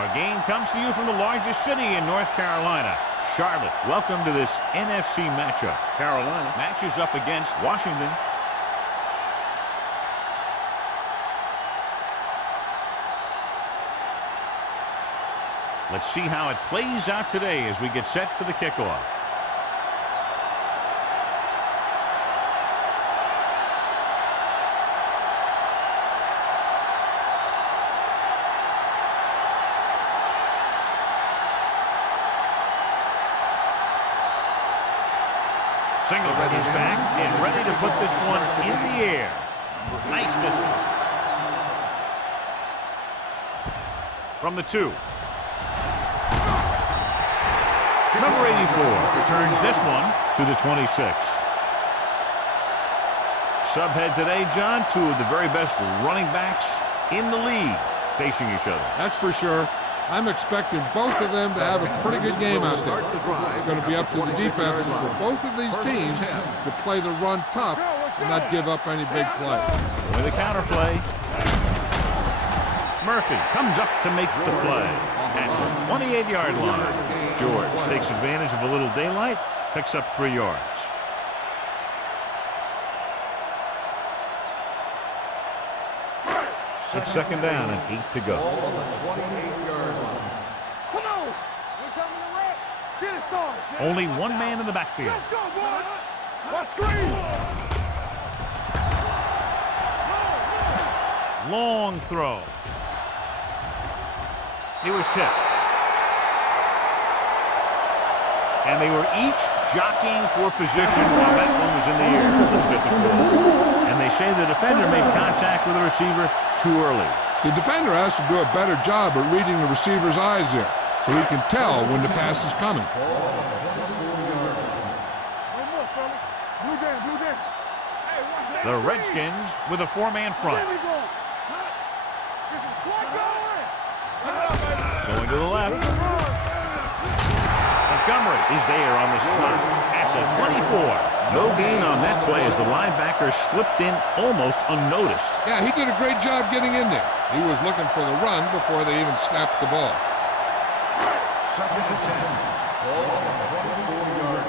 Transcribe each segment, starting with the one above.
Our game comes to you from the largest city in North Carolina, Charlotte. Welcome to this NFC matchup. Carolina matches up against Washington. Let's see how it plays out today as we get set for the kickoff. Singleton is back and ready to put this one in the air. Nice business. From the 2. Number 84 returns this one to the 26. Subhead today, John, 2 of the very best running backs in the league facing each other. That's for sure. I'm expecting both of them to have a pretty good game out there. It's going to be up to the defenses for both of these teams to play the run tough and not give up any big play. With a counter play. Murphy comes up to make the play at the 28-yard line. George takes advantage of a little daylight, picks up 3 yards. It's second down and 8 to go. Come on! Get it, son! Only one man in the backfield. Let's go, boy! What screen? Long throw. It was tipped. And they were each jockeying for position while that one was in the air. And they say the defender made contact with the receiver too early. The defender has to do a better job at reading the receiver's eyes there so he can tell when the pass is coming. The Redskins with a 4-man front. Going to the left. Montgomery is there on the slot at the 24. No gain on that play as the linebacker slipped in almost unnoticed. Yeah, he did a great job getting in there. He was looking for the run before they even snapped the ball. Second and 10. Ball on the 24-yard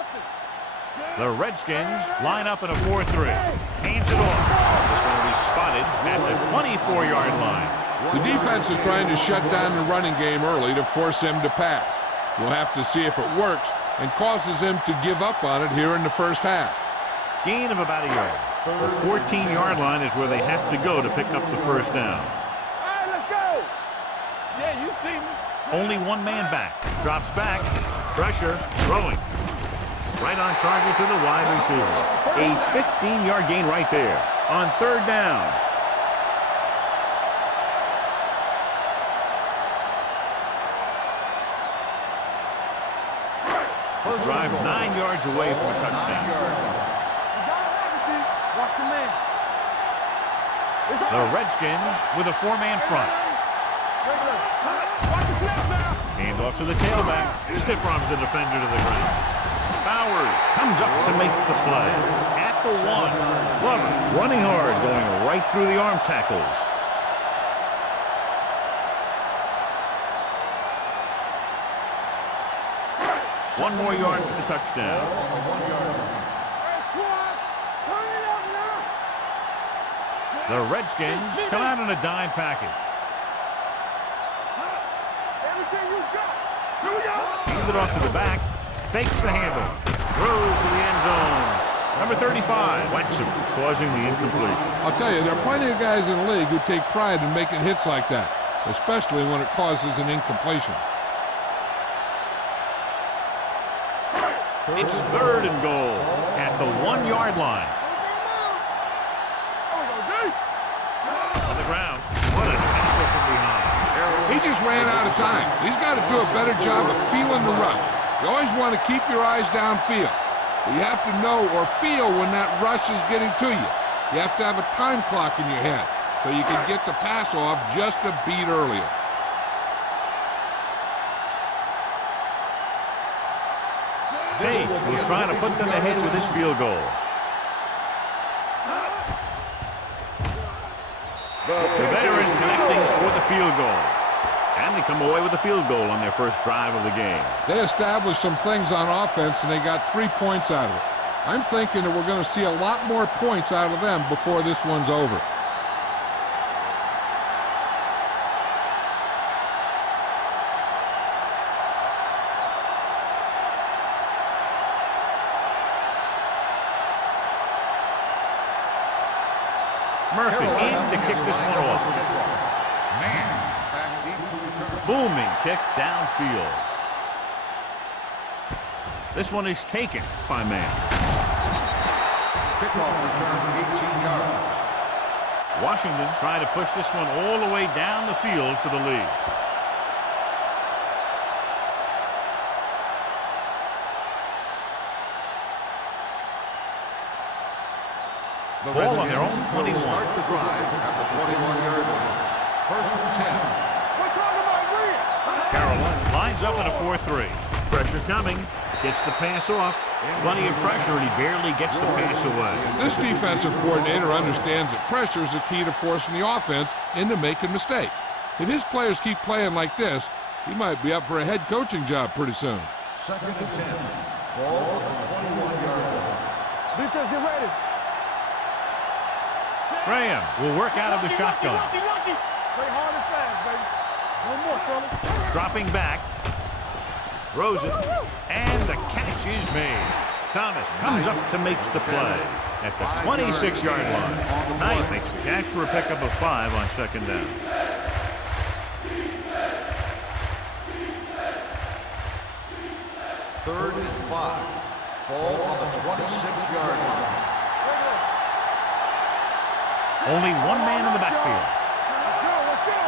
line. The Redskins line up in a 4-3. Hands it off. This one will be spotted at the 24-yard line. The defense is trying to shut down the running game early to force him to pass. We'll have to see if it works and causes him to give up on it here in the first half. Gain of about a yard. The 14-yard line is where they have to go to pick up the first down. All right, let's go. Yeah, you see me. Only one man back. Drops back. Pressure. Throwing. Right on target to the wide receiver. A 15-yard gain right there on third down. First drive 9 yards away from a touchdown. The Redskins with a 4-man front. Hand off to the tailback. Stiff arms the defender to the ground. Bowers comes up to make the play. At the 1. Glover running hard, going right through the arm tackles. One more yard for the touchdown. The Redskins come out in a dime package. Hands it off to the back. Fakes the handle. Throws to the end zone. Number 35 whacks him, causing the incompletion. I'll tell you, there are plenty of guys in the league who take pride in making hits like that, especially when it causes an incompletion. It's third and goal at the 1-yard line. On the ground. What a tackle from behind. He just ran out of time. He's got to do a better job of feeling the rush. You always want to keep your eyes downfield. But you have to know or feel when that rush is getting to you. You have to have a time clock in your head so you can get the pass off just a beat earlier. Page was trying to put them ahead with this field goal. The veteran connecting for the field goal. And they come away with a field goal on their first drive of the game. They established some things on offense, and they got 3 points out of it. I'm thinking that we're going to see a lot more points out of them before this one's over. Murphy in to kick this one off. Man, back deep to return. Booming kick downfield. This one is taken by Mann. Kickoff return 18 yards. Washington trying to push this one all the way down the field for the lead. The Ball on their own Redskins 21. will start the drive at the 21-yard line. First and 10. We're talking about real. Carolina lines up in a 4-3. Pressure coming. Gets the pass off. Plenty of pressure, and he barely gets the pass away. This defensive coordinator understands that pressure is the key to forcing the offense into making mistakes. If his players keep playing like this, he might be up for a head coaching job pretty soon. Second and 10. Ball on the 21-yard line. Defense, get ready. Graham will work out of the shotgun. Play hard and fast, baby. One more, fella. Dropping back. Throws it. And the catch is made. Thomas comes up to make the play at the 26-yard line. Knight makes the catch for a pickup of 5 on second down. Third and 5. Ball on the 26-yard line. Only one man in the backfield. Let's go.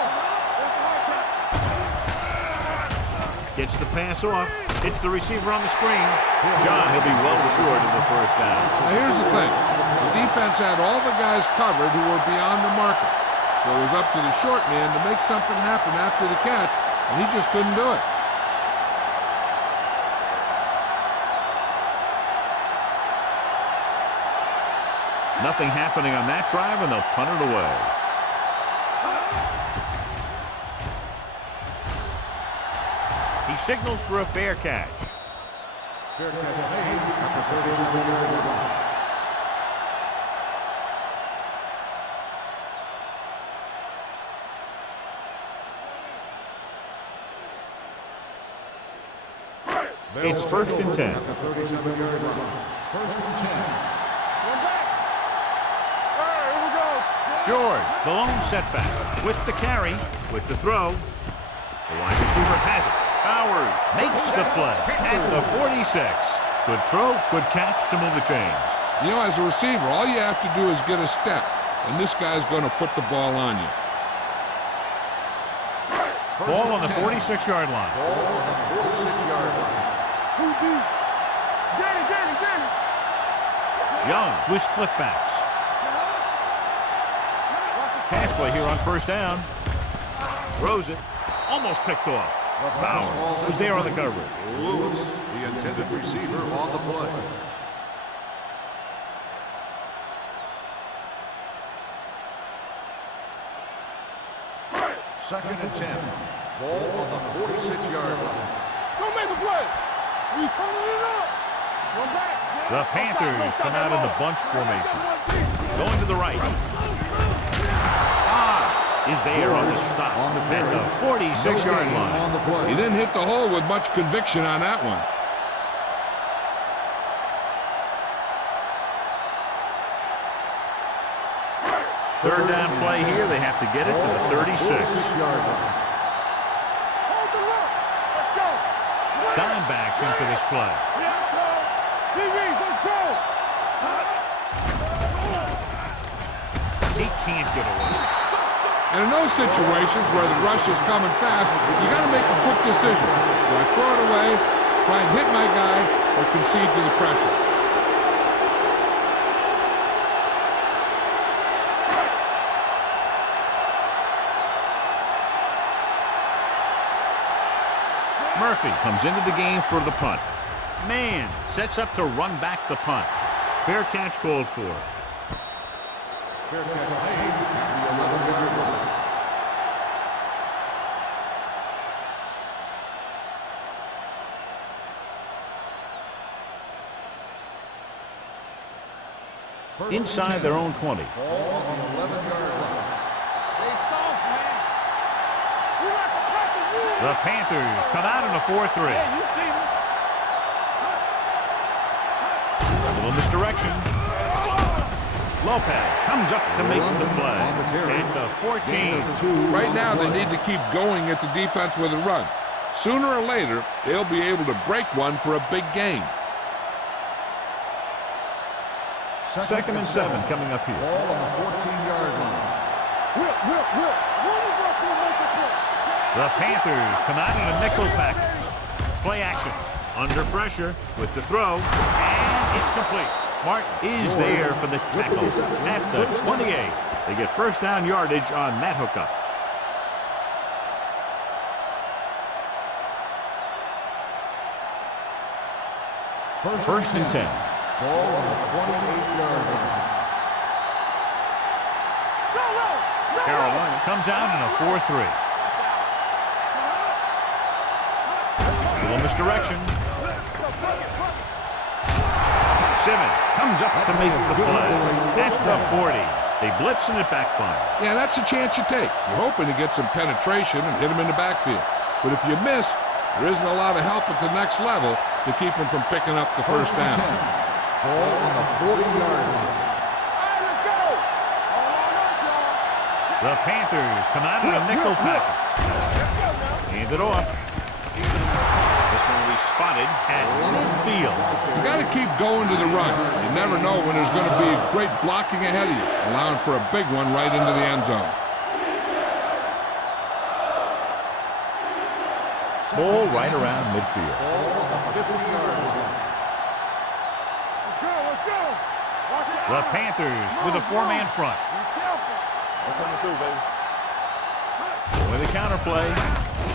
Gets the pass off. Hits the receiver on the screen. John, he'll be well short of the first down. Now here's the thing. The defense had all the guys covered who were beyond the marker. So it was up to the short man to make something happen after the catch, and he just couldn't do it. Nothing happening on that drive, and they'll punt it away. He signals for a fair catch. Fair catch made at the 37-yard line. It's first and 10. At the 37-yard line. First and 10. George, the lone setback, with the carry, with the throw. The wide receiver has it. Bowers makes the play at the 46. Good throw, good catch to move the chains. You know, as a receiver, all you have to do is get a step, and this guy's going to put the ball on you. Ball on the 46-yard line. Ball on the 46-yard line. Too deep. Get it. Young with split backs. Pass play here on first down. Throws it. Almost picked off. Bowers was there on the coverage. Lewis, the intended receiver, on the play. Second and 10. Ball on the 46-yard line. Don't make a play. We turning it up. One back. The Panthers come out in the bunch formation. Going to the right. Is there on the stop at the 46-yard line. On the play. He didn't hit the hole with much conviction on that one. Third down play here. They have to get it to the 36. 46-yard line. Hold the rock. Let's go. Dimebacks in for this play. Let's go. He can't get away. And in those situations where the rush is coming fast, you got to make a quick decision. Do I throw it away, try and hit my guy, or concede to the pressure? Murphy comes into the game for the punt. Mann sets up to run back the punt. Fair catch called for. Fair catch made at the 11-yard line. Inside their own 20. Ball on the 11-yard line. Stay soft, man. We like to practice you. The Panthers come out in a 4-3. Yeah, you see me. A little misdirection. Lopez comes up to make the play. At the 14. Right now, they need to keep going at the defense with a run. Sooner or later, they'll be able to break one for a big gain. 2nd and 7 coming up here. Ball on the 14-yard line. Whip. Running back will make a play. The Panthers come out in a nickel package. Play action. Under pressure with the throw. And it's complete. Martin is there for the tackle at the 28. They get first down yardage on that hookup. First and 10. Ball on the 28-yard line. Carolina comes out in a 4-3. A little misdirection. Simmons comes up to make the play. That's the 40. They blitz and it backfires. Yeah, that's a chance you take. You're hoping to get some penetration and hit him in the backfield. But if you miss, there isn't a lot of help at the next level to keep him from picking up the first down. Ball on the 40-yard line. The Panthers come out in a nickel package. Hand it off. This one will be spotted at midfield. You got to keep going to the run. You never know when there's going to be great blocking ahead of you, allowing for a big one right into the end zone. Ball right around midfield. Ball on the 50-yard line. Let's go. The Panthers with a 4-man front. With a counterplay,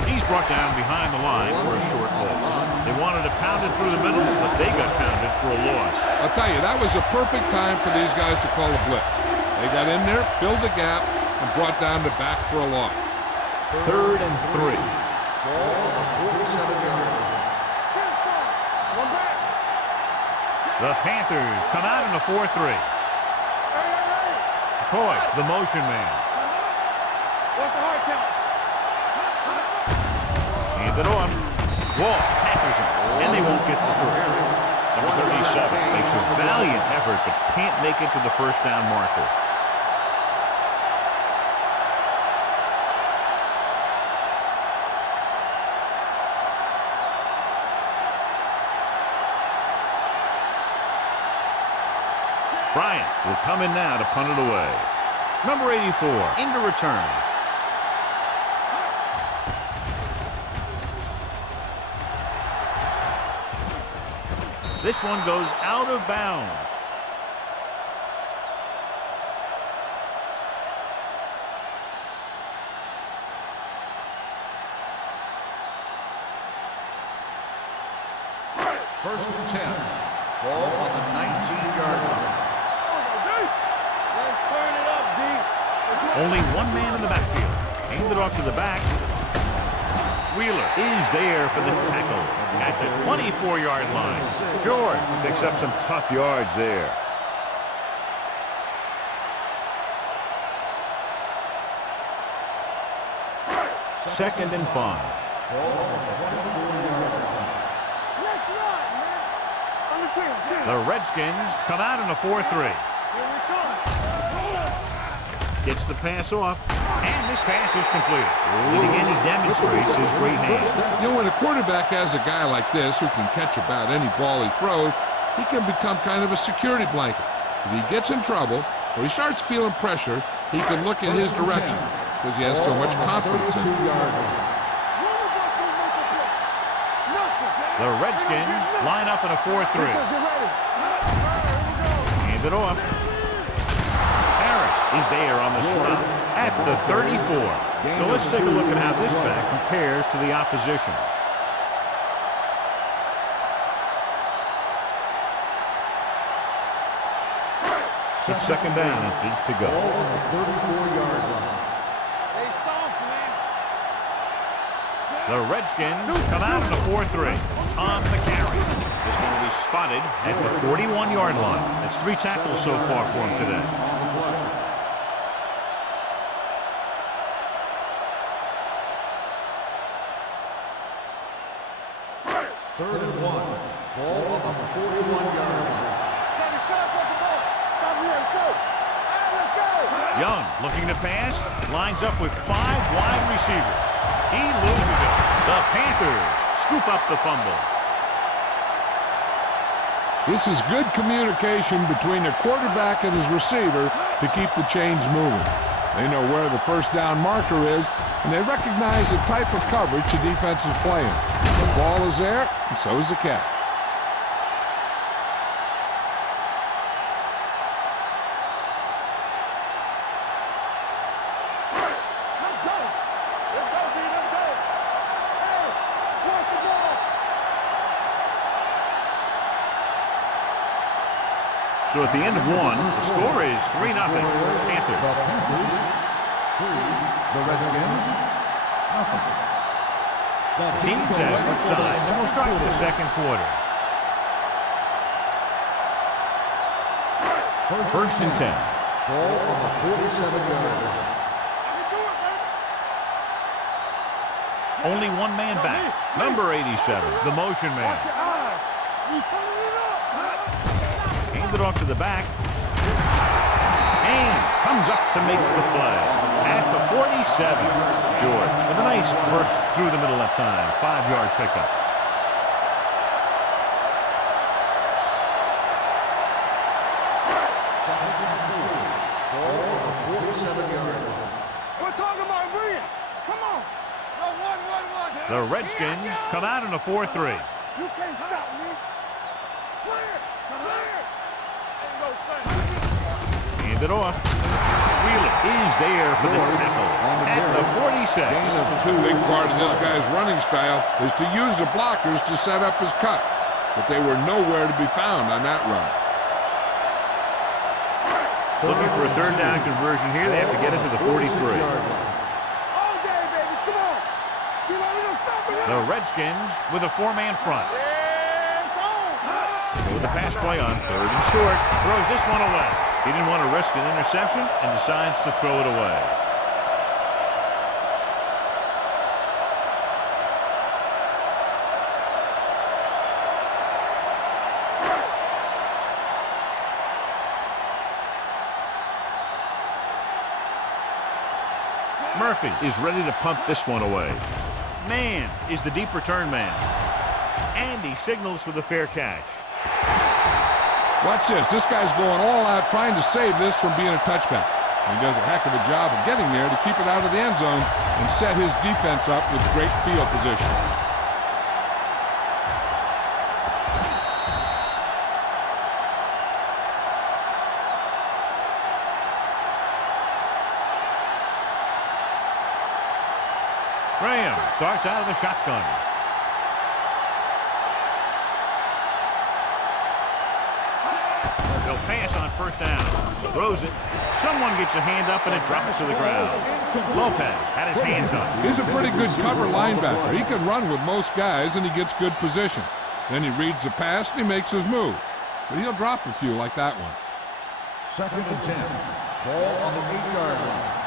he's brought down behind the line for a short loss. They wanted to pound it through the middle, but they got pounded for a loss. I'll tell you, that was a perfect time for these guys to call a blitz. They got in there, filled the gap, and brought down the back for a loss. 3rd and 3. Ball on the 47-yard line. The Panthers come out in a 4-3. McCoy, the motion man. What's the hard count? Hand it off. Walsh tackles him, and they won't get the first. Number 37 makes a valiant effort, but can't make it to the first down marker. Bryant will come in now to punt it away. Number 84 into return. This one goes out of bounds. First and 10. Ball on the 19-yard line. Let's turn it up, D. Only one man in the backfield. Hand it off to the back. Wheeler is there for the tackle at the 24-yard line. George picks up some tough yards there. Second and 5. The Redskins come out in a 4-3. Gets the pass off, and this pass is completed. And again, he demonstrates his great hands. You know, when a quarterback has a guy like this who can catch about any ball he throws, he can become kind of a security blanket. If he gets in trouble or he starts feeling pressure, he can look in his direction because he has so much confidence in him. The Redskins line up in a 4-3. Hand it off. Harris is there on the stop at the 34. So let's take a look at how this back compares to the opposition. It's second down and 8 to go. Ball on the 34-yard line. Hey, soft, man. The Redskins come out in a 4-3 on the carry. This one will be spotted at the 41-yard line. That's 3 tackles so far for him today. Third and 1. Ball on the 41-yard line. Young looking to pass, lines up with 5 wide receivers. He loses it. The Panthers scoop up the fumble. This is good communication between the quarterback and his receiver to keep the chains moving. They know where the first down marker is, and they recognize the type of coverage the defense is playing. The ball is there, and so is the catch. So at the end of 1, the score is 3-0 Panthers. The Redskins, nothing. Teams have switched sides, and we'll start the second quarter. First and 10. Ball on the 47-yard line. Only one man back. Number 87, the motion man. Watch your eyes. You turning it up. Handed off to the back. Haynes comes up to make the play. At the 47, George with a nice burst through the middle that time. 5-yard pickup. Second and 4. Ball on the 47-yard line. We're talking about William. Come on. No, one. The Redskins come out in a 4-3. You can't stop me. Clear. Ain't no thing. Hand it off. Wheeler is there for the tackle at the 46. A big part of this guy's running style is to use the blockers to set up his cut, but they were nowhere to be found on that run. Looking for a third down conversion here. They have to get it to the 43. All day, baby. Come on. You know, we don't stop the run. The Redskins with a 4-man front. Yeah, it's on. With the pass play on 3rd and short. Throws this one away. He didn't want to risk an interception and decides to throw it away. Murphy is ready to punt this one away. Man is the deep return man. And he signals for the fair catch. Watch this. This guy's going all out trying to save this from being a touchback. He does a heck of a job of getting there to keep it out of the end zone and set his defense up with great field position. Graham starts out of the shotgun. They'll pass on first down. Throws it. Someone gets a hand up and it drops to the ground. Lopez had his hands up. He's a pretty good cover linebacker. He can run with most guys and he gets good position. Then he reads the pass and he makes his move. But he'll drop a few like that one. Second and 10. Ball on the 8-yard line.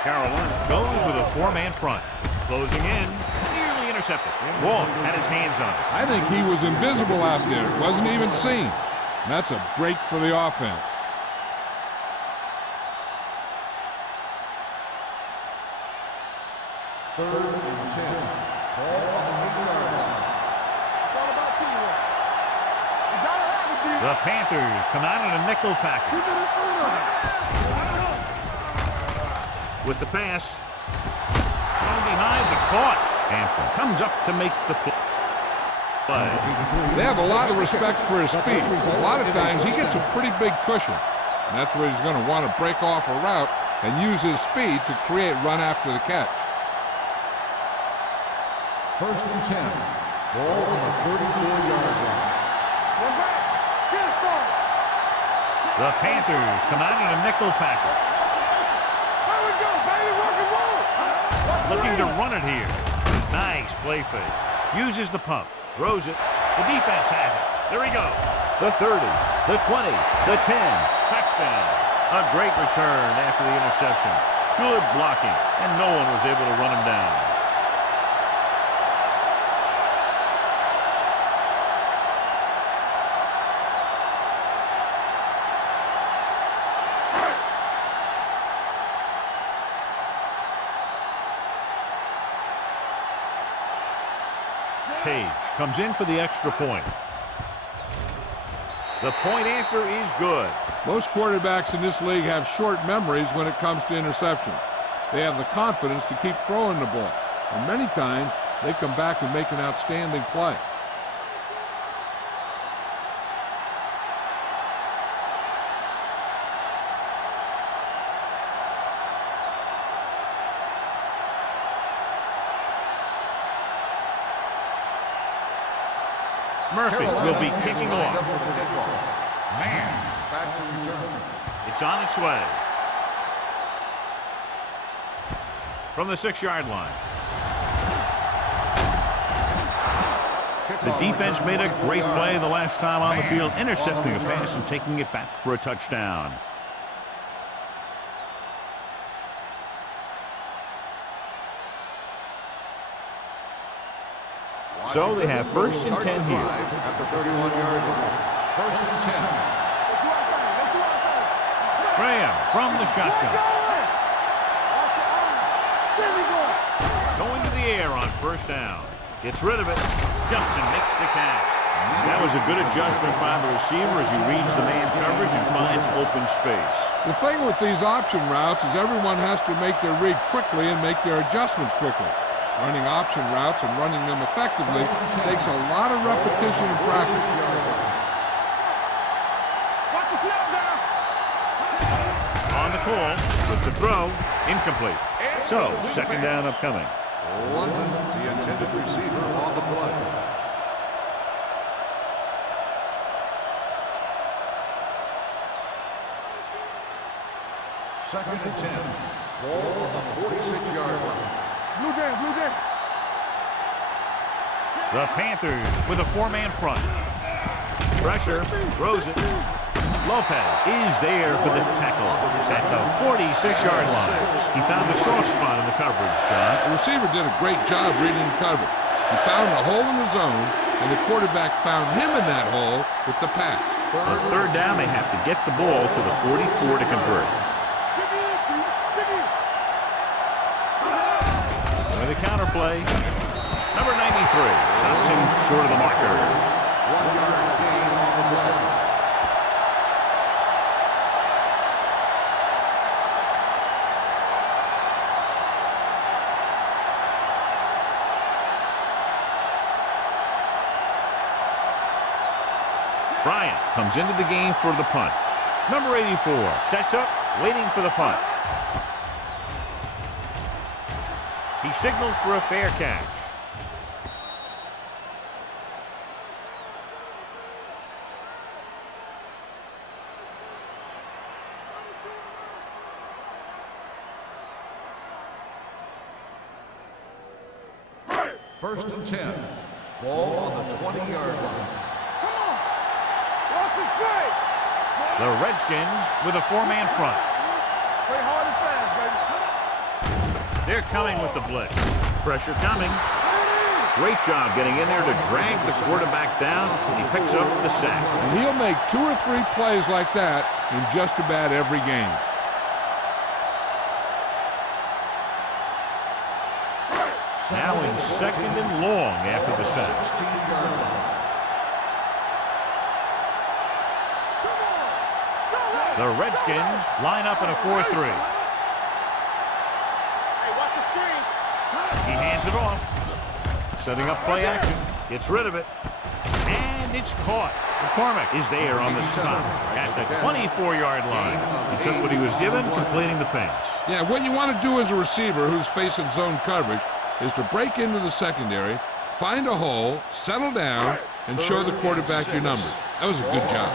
Carolina goes with a 4-man front. Closing in. Nearly intercepted. Walsh had his hands on it. I think he was invisible out there. Wasn't even seen. And that's a break for the offense. Third and 10. Ball on the 8-yard line. It's all about teamwork. You gotta have it, G. The Panthers come out in a nickel package. Keep it in front of him. With the pass. Thrown behind, but caught. Hampton comes up to make the play. They have a lot of respect for his speed. A lot of times he gets a pretty big cushion. And that's where he's going to want to break off a route and use his speed to create run after the catch. First and 10. Ball on the 34-yard line. One back. The Panthers come out in a nickel package. There we go, baby, rock and roll. Looking to run it here. Nice play fake. Uses the pump. Throws it. The defense has it. There he goes. The 30, the 20, the 10. Touchdown. A great return after the interception. Good blocking, and no one was able to run him down. Page comes in for the extra point. The point after is good. Most quarterbacks in this league have short memories when it comes to interceptions. They have the confidence to keep throwing the ball. And many times, they come back and make an outstanding play. Murphy will be kicking off. Man, back to return. It's on its way. From the 6-yard line. The defense made a great play the last time on the field, intercepting a pass and taking it back for a touchdown. So they have 1st and 10 here. At the 31-yard line. 1st and 10. Graham from the shotgun. Going to the air on 1st down. Gets rid of it. Jumps and makes the catch. That was a good adjustment by the receiver as he reads the man coverage and finds open space. The thing with these option routes is everyone has to make their read quickly and make their adjustments quickly. Running option routes and running them effectively takes a lot of repetition and practice. On the call, with the throw, incomplete. So, 2nd down upcoming. London, the intended receiver on the play. Second and 10. Ball on the 46-yard line. Blue Jay. The Panthers with a 4-man front. Pressure, throws it. Lopez is there for the tackle at the 46-yard line. He found the soft spot in the coverage, John. The receiver did a great job reading the coverage. He found a hole in the zone, and the quarterback found him in that hole with the pass. On 3rd down, they have to get the ball to the 44 to convert. With a counter play, number 93 stops him short of the marker. 1-yard gain on the play. Bryant comes into the game for the punt. Number 84 sets up, waiting for the punt. He signals for a fair catch. First and 10. Ball on the 20-yard line. The Redskins with a 4-man front. Play hard and fast, baby. They're coming with the blitz. Pressure coming. Great job getting in there to drag the quarterback down, and he picks up the sack. And he'll make 2 or 3 plays like that in just about every game. Now in 2nd and long after the sack. 16-yard line. The Redskins line up in a 4-3. Hey, watch the screen. He hands it off. Setting up play action. Gets rid of it. And it's caught. McCormick is there on the stop at the 24-yard line. He took what he was given, completing the pass. Yeah, what you want to do as a receiver who's facing zone coverage is to break into the secondary, find a hole, settle down, and show the quarterback your numbers. That was a good job.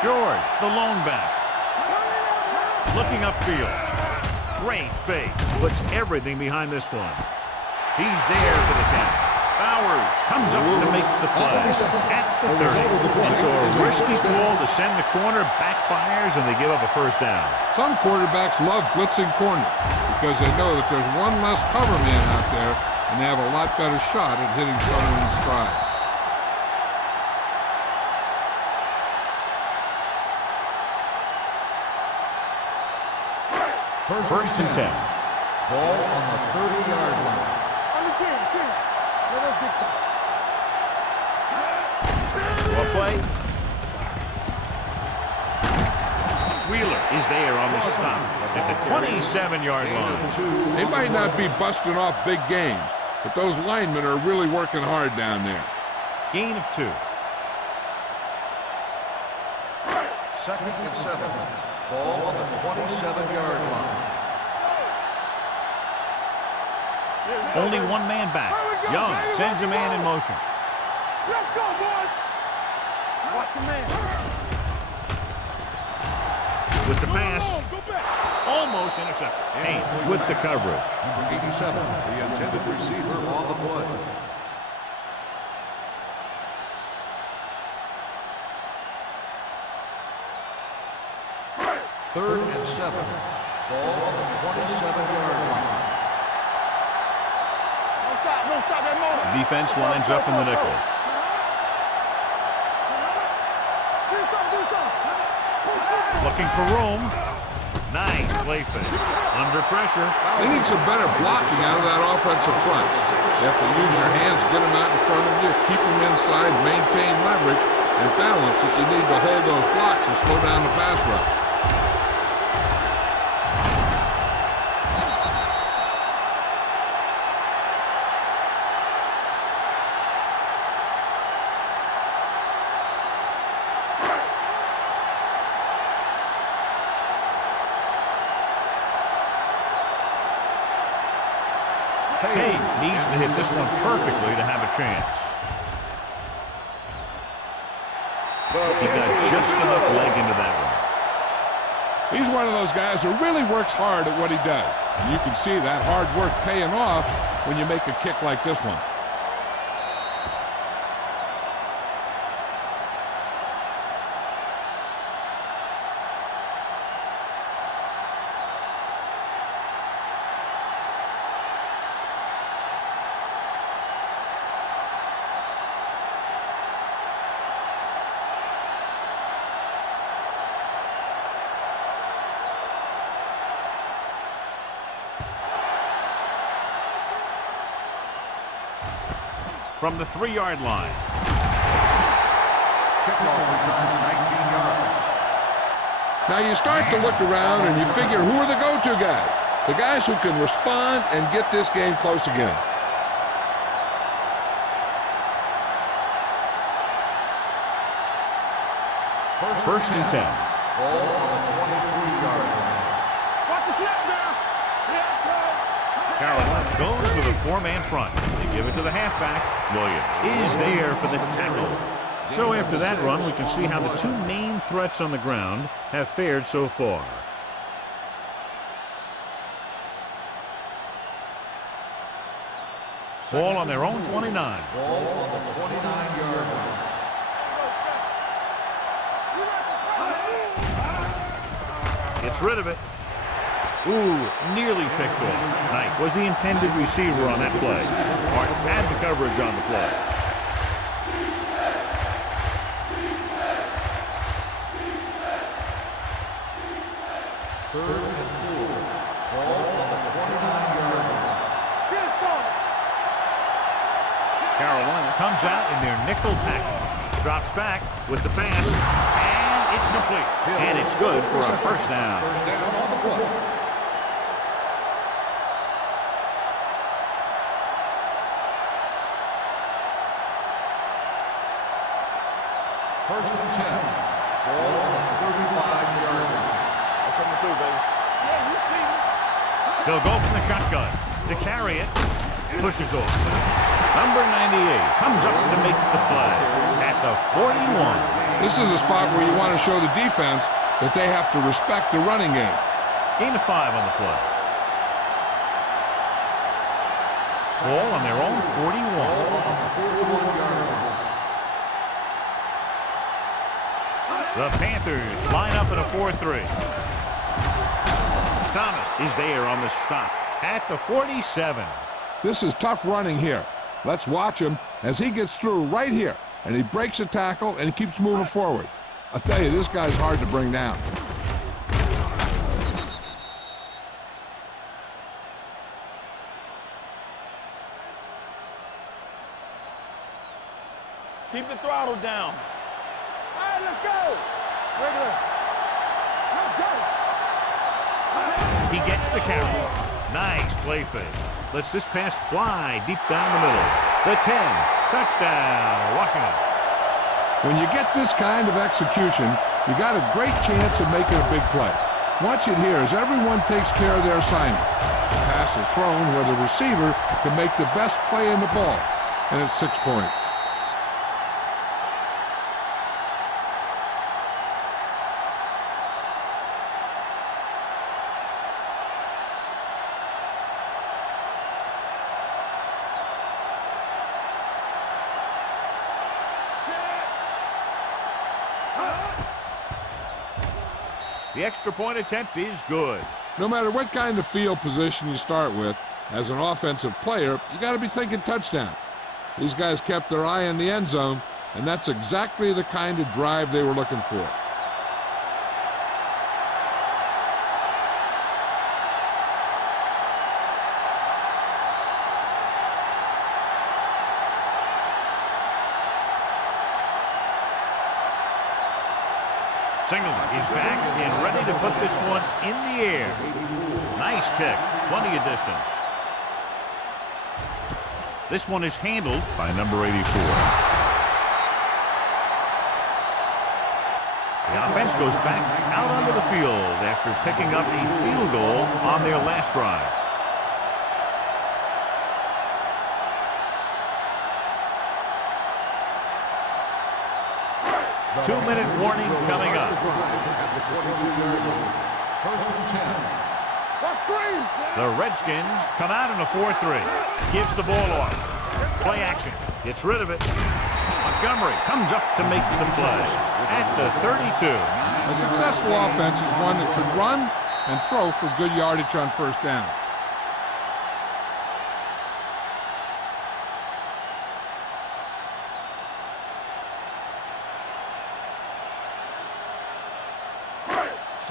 George, the lone back. Looking upfield. Great fake. Puts everything behind this one. He's there for the catch. Bowers comes up to make the play at the 30. And so a risky call to send the corner backfires, and they give up a first down. Some quarterbacks love blitzing corners because they know that there's one less cover man out there, and they have a lot better shot at hitting someone in stride. First and 10. Ball on the 30-yard line. On the 10. Let us get time. Well played. Wheeler is there on the stop at the 27-yard line. They might not be busting off big games, but those linemen are really working hard down there. Gain of 2. Second and 7. Ball on the 27-yard line. Only one man back. Young sends a man in motion. Let's go, boys. Watch your man. With the pass, Go back. almost intercepted. Haynes with the coverage. Number 87, the intended receiver on the play. Third and 7. Ball on the 27-yard line. Don't stop that motor. Defense lines up in the nickel. Do something. Looking for room. Nice play fake. Under pressure. They need some better blocking out of that offensive front. You have to use your hands, get them out in front of you, keep them inside, maintain leverage, and balance it. You need to hold those blocks and slow down the pass rush. Page needs to hit this one perfectly to have a chance. He got just enough leg into that one. He's one of those guys who really works hard at what he does. And you can see that hard work paying off when you make a kick like this one. From the 3-yard line. Kickoff return 19 yards. Now you start to look around and you figure, who are the go-to guys? The guys who can respond and get this game close again. First and 10. Ball on the 23-yard line. Watch the snap down. Carolina goes with a 4-man front. They give it to the halfback. Williams is there for the tackle. So after that run, we can see how the two main threats on the ground have fared so far. Ball on their own 29. Ball on the 29-yard line. Gets rid of it. Ooh, nearly picked off. Knight was the intended receiver on that play. Martin had the coverage on the play. Third and 4. Ball on the 29-yard line. Carolina comes out in their nickel package. Drops back with the pass, and it's complete. And it's good for a first down. First down on the play. First and 10. Ball on the 35-yard line. Coming through, baby. Yeah, you see me. They'll go from the shotgun to carry it. Pushes off. Number 98 comes up to make the play at the 41. This is a spot where you want to show the defense that they have to respect the running game. Gain of 5 on the play. Ball on their own 41. The Panthers line up in a 4-3. Thomas is there on the stop at the 47. This is tough running here. Let's watch him as he gets through right here, and he breaks a tackle and he keeps moving forward. I'll tell you, this guy's hard to bring down. Keep the throttle down. All right, let's go. Regular. Let's go. He gets the carry. Nice play fake. Lets this pass fly deep down the middle. The 10. Touchdown, Washington. When you get this kind of execution, you got a great chance of making a big play. Watch it here as everyone takes care of their assignment. The pass is thrown where the receiver can make the best play in the ball, and it's 6 points. The extra point attempt is good. No matter what kind of field position you start with, as an offensive player, you got to be thinking touchdown. These guys kept their eye on the end zone, and that's exactly the kind of drive they were looking for. Singleton is back and ready to put this one in the air. Nice kick, plenty of distance. This one is handled by number 84. The offense goes back out onto the field after picking up a field goal on their last drive. Two-minute warning coming up. The Redskins come out in a 4-3. Gives the ball off. Play action. Gets rid of it. Montgomery comes up to make the play at the 32. A successful offense is one that could run and throw for good yardage on first down.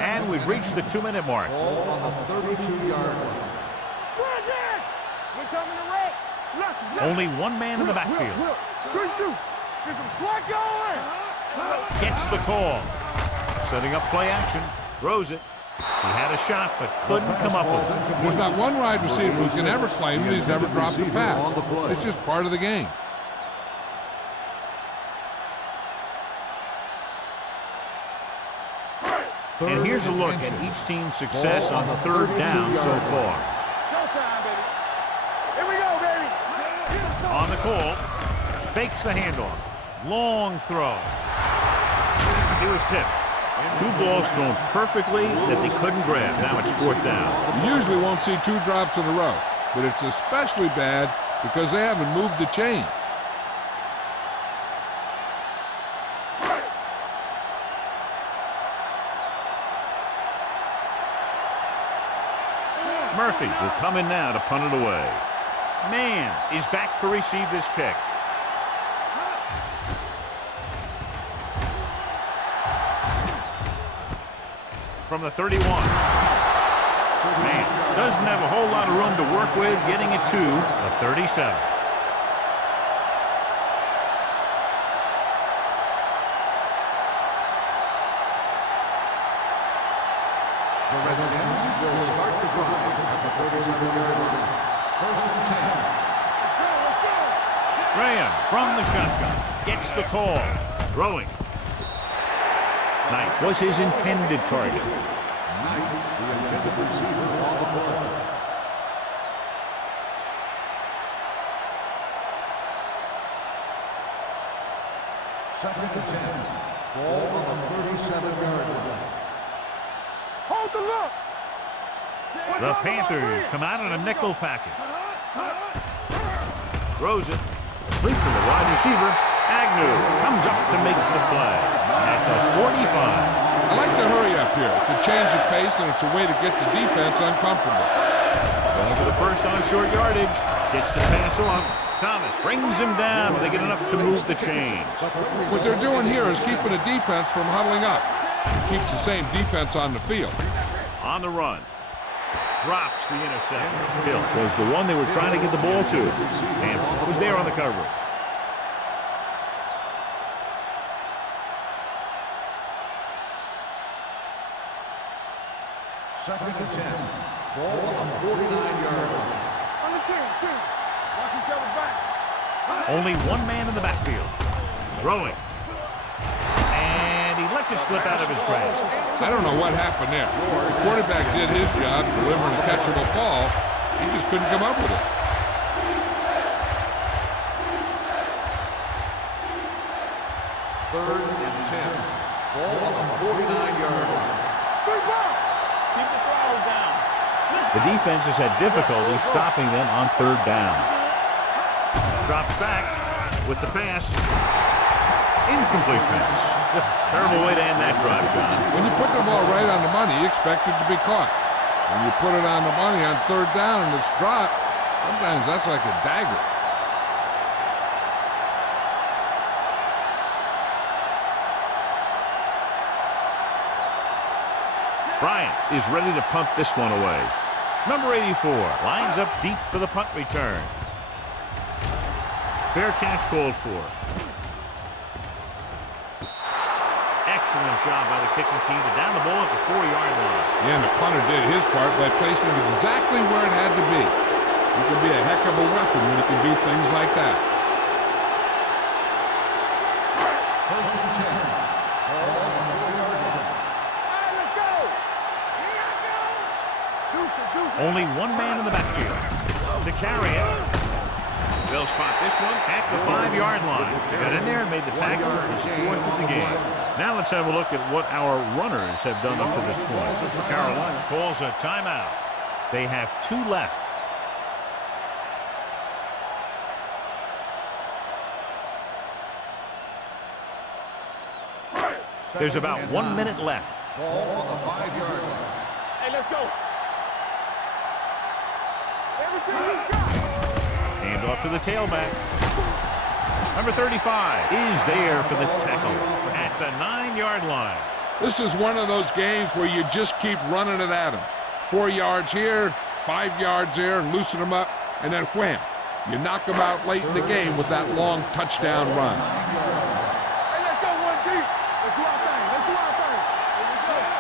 And we've reached the 2-minute mark. Ball on the 32-yard line. We're coming to wreck. Look, Only one man in the backfield. Good shoot. Get some slack going. Gets the call. Setting up play action. Throws it. He had a shot, but couldn't come up with it. There's not one wide receiver who can ever claim that he's never dropped a pass. It's just part of the game. And here's a look at each team's success on the third down so far. Showtime, baby. Here we go, baby. On the call, fakes the handoff. Long throw. He was tipped. Two balls thrown perfectly that they couldn't grab. Now it's 4th down. You usually won't see 2 drops in a row, but it's especially bad because they haven't moved the chain. Murphy will come in now to punt it away. Mann is back to receive this kick. From the 31. Mann doesn't have a whole lot of room to work with, getting it to the 37. The Redskins will start the drive at the 37-yard line. 1st and 10. Graham from the shotgun gets the call. Throwing. Knight was his intended target. Knight, the intended receiver on the play. Second and 10. Ball on the 37-yard line. Hold the look. The Panthers come out in a nickel package. Throws it. Complete to the wide receiver. Agnew comes up to make the play at the 45. I like the hurry up here. It's a change of pace, and it's a way to get the defense uncomfortable. Going for the first on short yardage. Gets the pass off. Thomas brings him down, but they get enough to move the chains. What they're doing here is keeping the defense from huddling up. It keeps the same defense on the field. On the run. Drops the interception. Hill was the one they were trying to get the ball to. And was there on the coverage. Second and 10. Ball on the 49-yard line. On the team. Watch each other back. Only one man in the backfield. Throwing. And he lets it slip out of his grasp. I don't know what happened there. The quarterback did his job, delivering a catchable ball. He just couldn't come up with it. Third and 10. Ball on the 49-yard line. Three ball. Keep the throttle down. The defense has had difficulty stopping them on third down. Drops back with the pass. Incomplete pass. Terrible way to end that drive, John. When you put the ball right on the money, you expect it to be caught. When you put it on the money on third down and it's dropped, sometimes that's like a dagger. Bryant is ready to punt this one away. Number 84 lines up deep for the punt return. Fair catch called for. Excellent job by the kicking team to down the ball at the 4-yard line. Yeah, and the punter did his part by placing it exactly where it had to be. He can be a heck of a weapon when he can do things like that. First and 10. Ball on the 4-yard line. All right, let's go. Deuce it. Only one man in the backfield to carry it. They'll spot this one at the 5-yard line. Got in there and made the tackle. His 4th of the game. Now let's have a look at what our runners have done up to this point. Carolina calls a timeout. They have 2 left. There's about 1 minute left. Ball on the 5-yard line. Hey, let's go. Everything we got. Hand off to the tailback. Number 35 is there for the tackle at the 9-yard line. This is one of those games where you just keep running it at them. 4 yards here, 5 yards there, and loosen them up, and then wham. You knock them out late in the game with that long touchdown run. Hey, let's go one deep. Let's do our thing. Let's do our thing.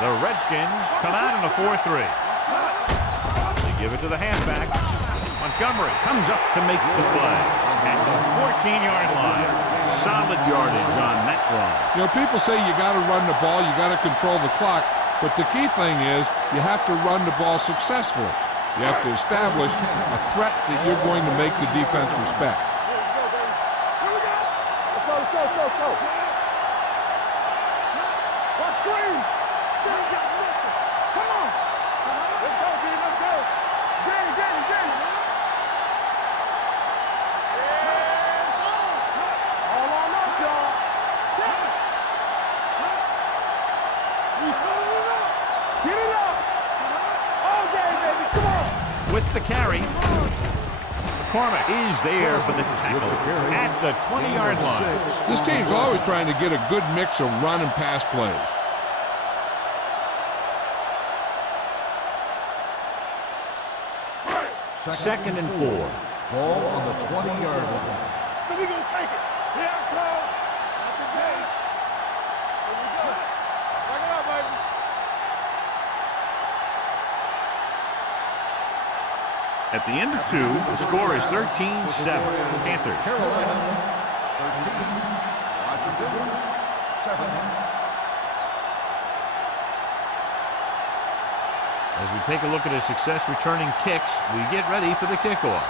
The Redskins come out in a 4-3. They give it to the halfback. Montgomery comes up to make the play at the 14-yard line. Solid yardage on that run. You know, people say you got to run the ball, you got to control the clock, but the key thing is you have to run the ball successfully. You have to establish a threat that you're going to make the defense respect. Here we go. Let's go. Watch screen. Come on. Let's go, B. Let's go. Get it. All on us, y'all. Get it up. All day, baby. Come on. With the carry, McCormick is there for the tackle at the 20-yard line. This team's always trying to get a good mix of run and pass plays. Second and 4. Ball on the 20-yard line. So we gonna take it. Here I come. Not the same. Here we go. Back it up, baby. At the end of 2, the score is 13-7. Panthers. Carolina, 13. Washington, 7. As we take a look at his success returning kicks, we get ready for the kickoff.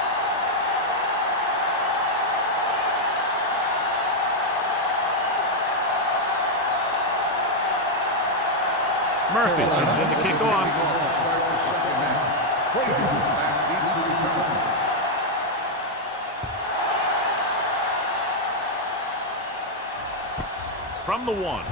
Murphy comes in to kick off. To start the second half. Back deep to return. From the 1.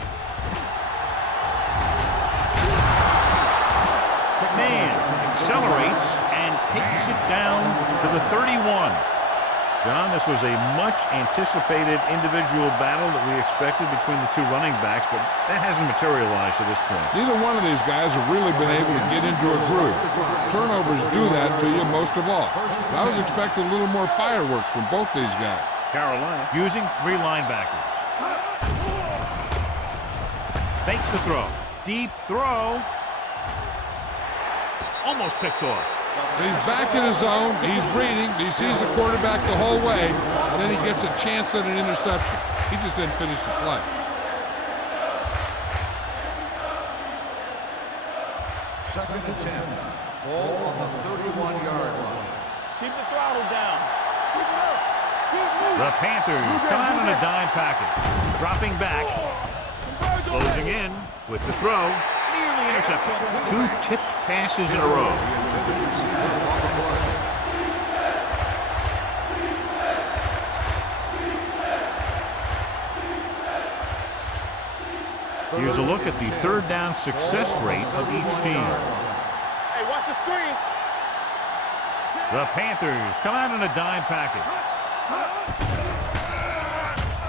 McMahon accelerates and takes it down to the 31. John, this was a much anticipated individual battle that we expected between the two running backs, but that hasn't materialized to this point. Neither one of these guys have really been able to get into a groove. Turnovers do that to you most of all. I was expecting a little more fireworks from both these guys. Carolina using 3 linebackers. Fakes the throw. Deep throw. Almost picked off. He's back in his zone. He's reading. He sees the quarterback the whole way, and then he gets a chance at an interception. He just didn't finish the play. Second and 10. Ball on the 31-yard line. Keep the throttle down. Keep it up. Keep moving. The Panthers come out in a dime package. Dropping back. Closing in with the throw. Nearly intercepted. 2 tipped passes in a row. Here's a look at the third down success rate of each team. Hey, watch the screen. The Panthers come out in a dime package.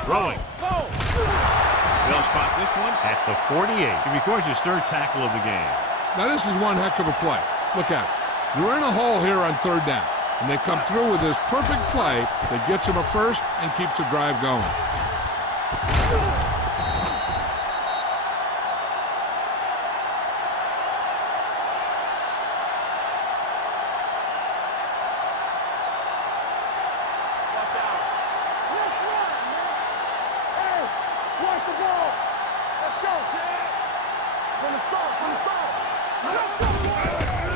Throwing. Go. They'll spot this one at the 48. He records his 3rd tackle of the game. Now, this is one heck of a play. Look at it. You're in a hole here on 3rd down, and they come through with this perfect play that gets them a first and keeps the drive going.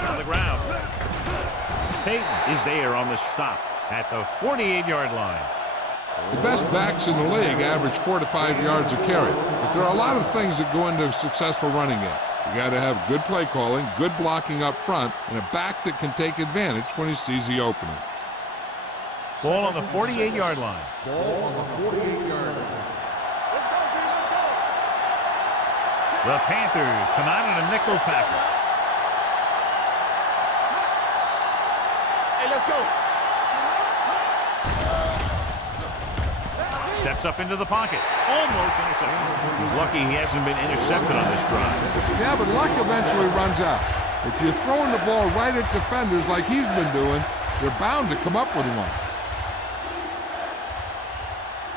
On the ground. Peyton is there on the stop at the 48-yard line. The best backs in the league average 4 to 5 yards a carry, but there are a lot of things that go into a successful running game. You got to have good play calling, good blocking up front, and a back that can take advantage when he sees the opening. Ball on the 48-yard line. Ball on the 48-yard line. The Panthers come out in a nickel package. Hey, let's go. Steps up into the pocket. Almost intercepted. He's lucky he hasn't been intercepted on this drive. Yeah, but luck eventually runs out. If you're throwing the ball right at defenders like he's been doing, you're bound to come up with one.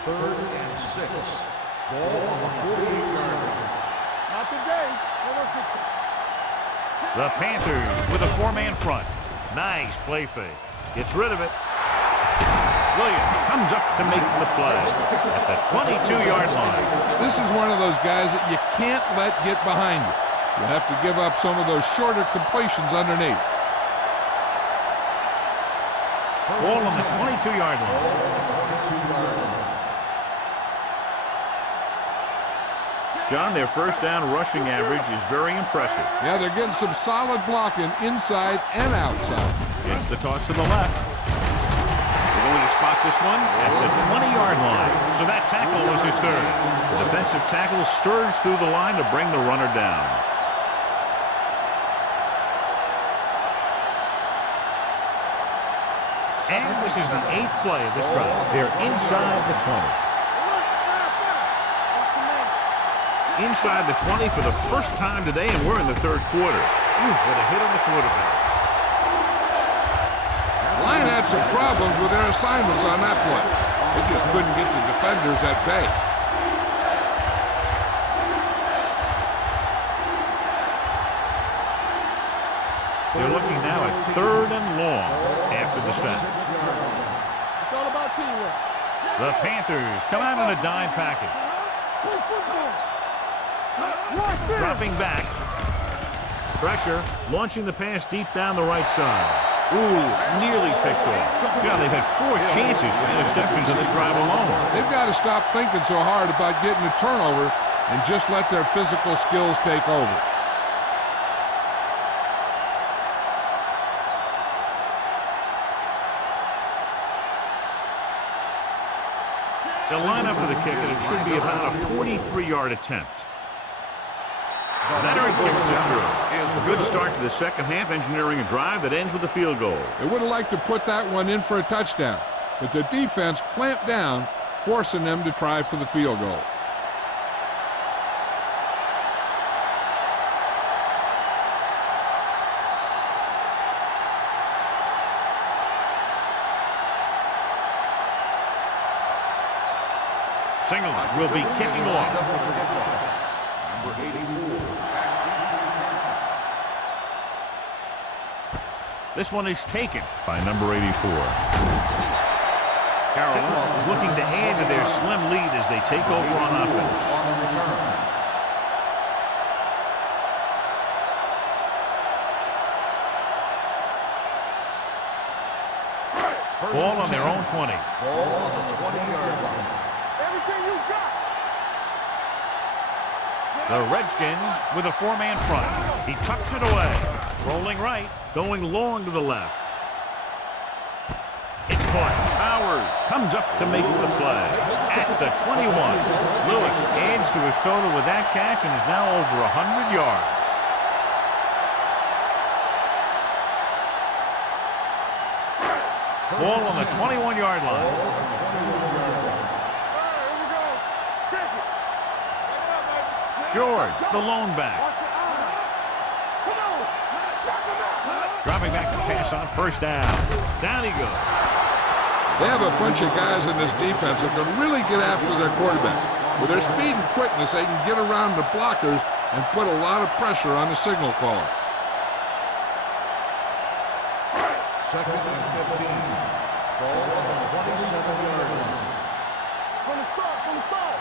3rd and 6. Ball on the 48-yard line. Not today. The Panthers with a 4-man front. Nice play fake. Gets rid of it. Williams comes up to make the play at the 22-yard line. This is one of those guys that you can't let get behind you. You have to give up some of those shorter completions underneath. Ball on the 22-yard line. John, their first down rushing average is very impressive. Yeah, they're getting some solid blocking inside and outside. Gets the toss to the left. They're going to spot this one at the 20-yard line. So that tackle was his 3rd. The defensive tackle surged through the line to bring the runner down. And this is the 8th play of this drive. They're inside the 20. Inside the 20 for the first time today, and we're in the 3rd quarter. What a hit on the quarterback. The line had some problems with their assignments on that play. They just couldn't get the defenders at bay. They're looking now at 3rd and long after the sack. It's all about teamwork. The Panthers come out in a dime package. Play football. Dropping back. Pressure. Launching the pass deep down the right side. Ooh, nearly picked off. John, they've had 4 chances for interceptions in this drive alone. They've got to stop thinking so hard about getting a turnover and just let their physical skills take over. kick, and it should be about a 43-yard attempt. Veteran kicks it through. A good start to the second half, engineering a drive that ends with a field goal. They would have liked to put that one in for a touchdown, but the defense clamped down, forcing them to try for the field goal. Singleton will be kicking off. Number 84. This one is taken by number 84. Carolina is looking to add to their slim lead as they take over on offense. Ball on their own 20. Ball on the 20-yard line. Everything you got. The Redskins with a four-man front. He tucks it away. Rolling right, going long to the left. It's caught. Bowers comes up to make the play. At the 21. Lewis adds to his total with that catch and is now over 100 yards. Ball on the 21-yard line. All right, here we go. Check it. George, the lone back. Watch your eyes. Come on. Knock him out. Dropping back to pass on first down. Down he goes. They have a bunch of guys in this defense that can really get after their quarterback. With their speed and quickness, they can get around the blockers and put a lot of pressure on the signal caller. Second and 15. Ball on the 27-yard line. From the start.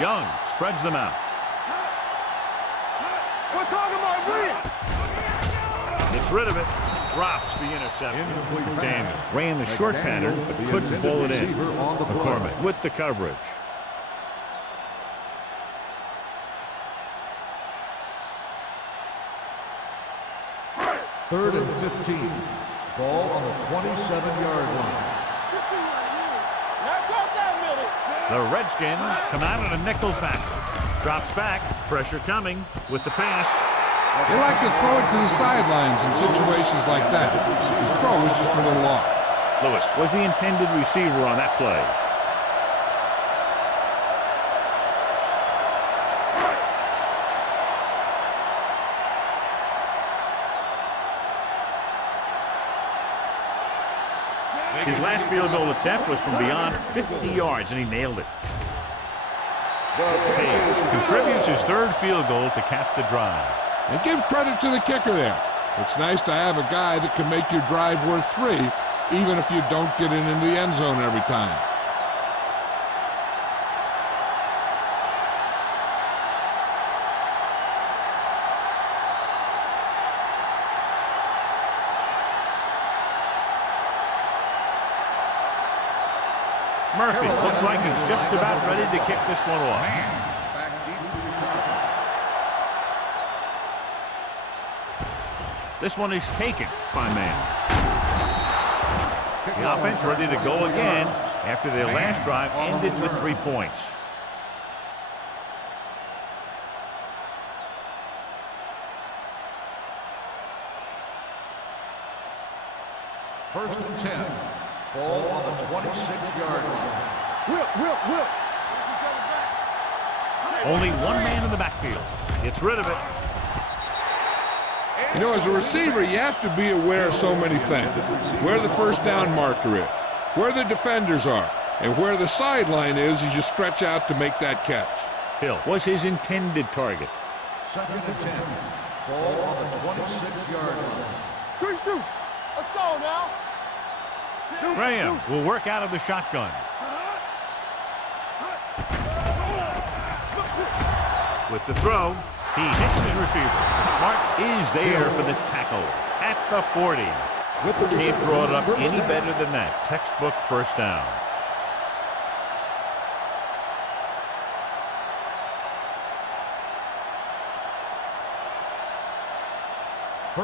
Young spreads them out. We're talking about Reed. Gets rid of it. Drops the interception. Daniel ran the short pattern, but couldn't pull it in. McCormick with the coverage. Third and 15. Ball on the 27-yard line. Now go that middle. The Redskins come out in a nickel package. Drops back. Pressure coming with the pass. They like to throw it to the sidelines in situations like that. His throw was just a little off. Lewis was the intended receiver on that play. His last field goal attempt was from beyond 50 yards, and he nailed it. Page contributes his third field goal to cap the drive. And give credit to the kicker there. It's nice to have a guy that can make your drive worth 3, even if you don't get it into the end zone every time. Murphy looks like he's just about ready to kick this one off. Back deep to return. This one is taken by Man. The offense ready to go again after their last drive ended with 3 points. First and 10. Ball on the 26-yard line. Will. Only one man in the backfield. Gets rid of it. You know, as a receiver, you have to be aware of so many things. Where the first down marker is, where the defenders are, and where the sideline is as you stretch out to make that catch. Hill was his intended target. Second and 10. Ball on the 26-yard line. 3 shoot. Let's go now. Graham will work out of the shotgun. With the throw, he hits his receiver. Mark is there for the tackle at the 40. Can't draw it up any better than that. Textbook first down.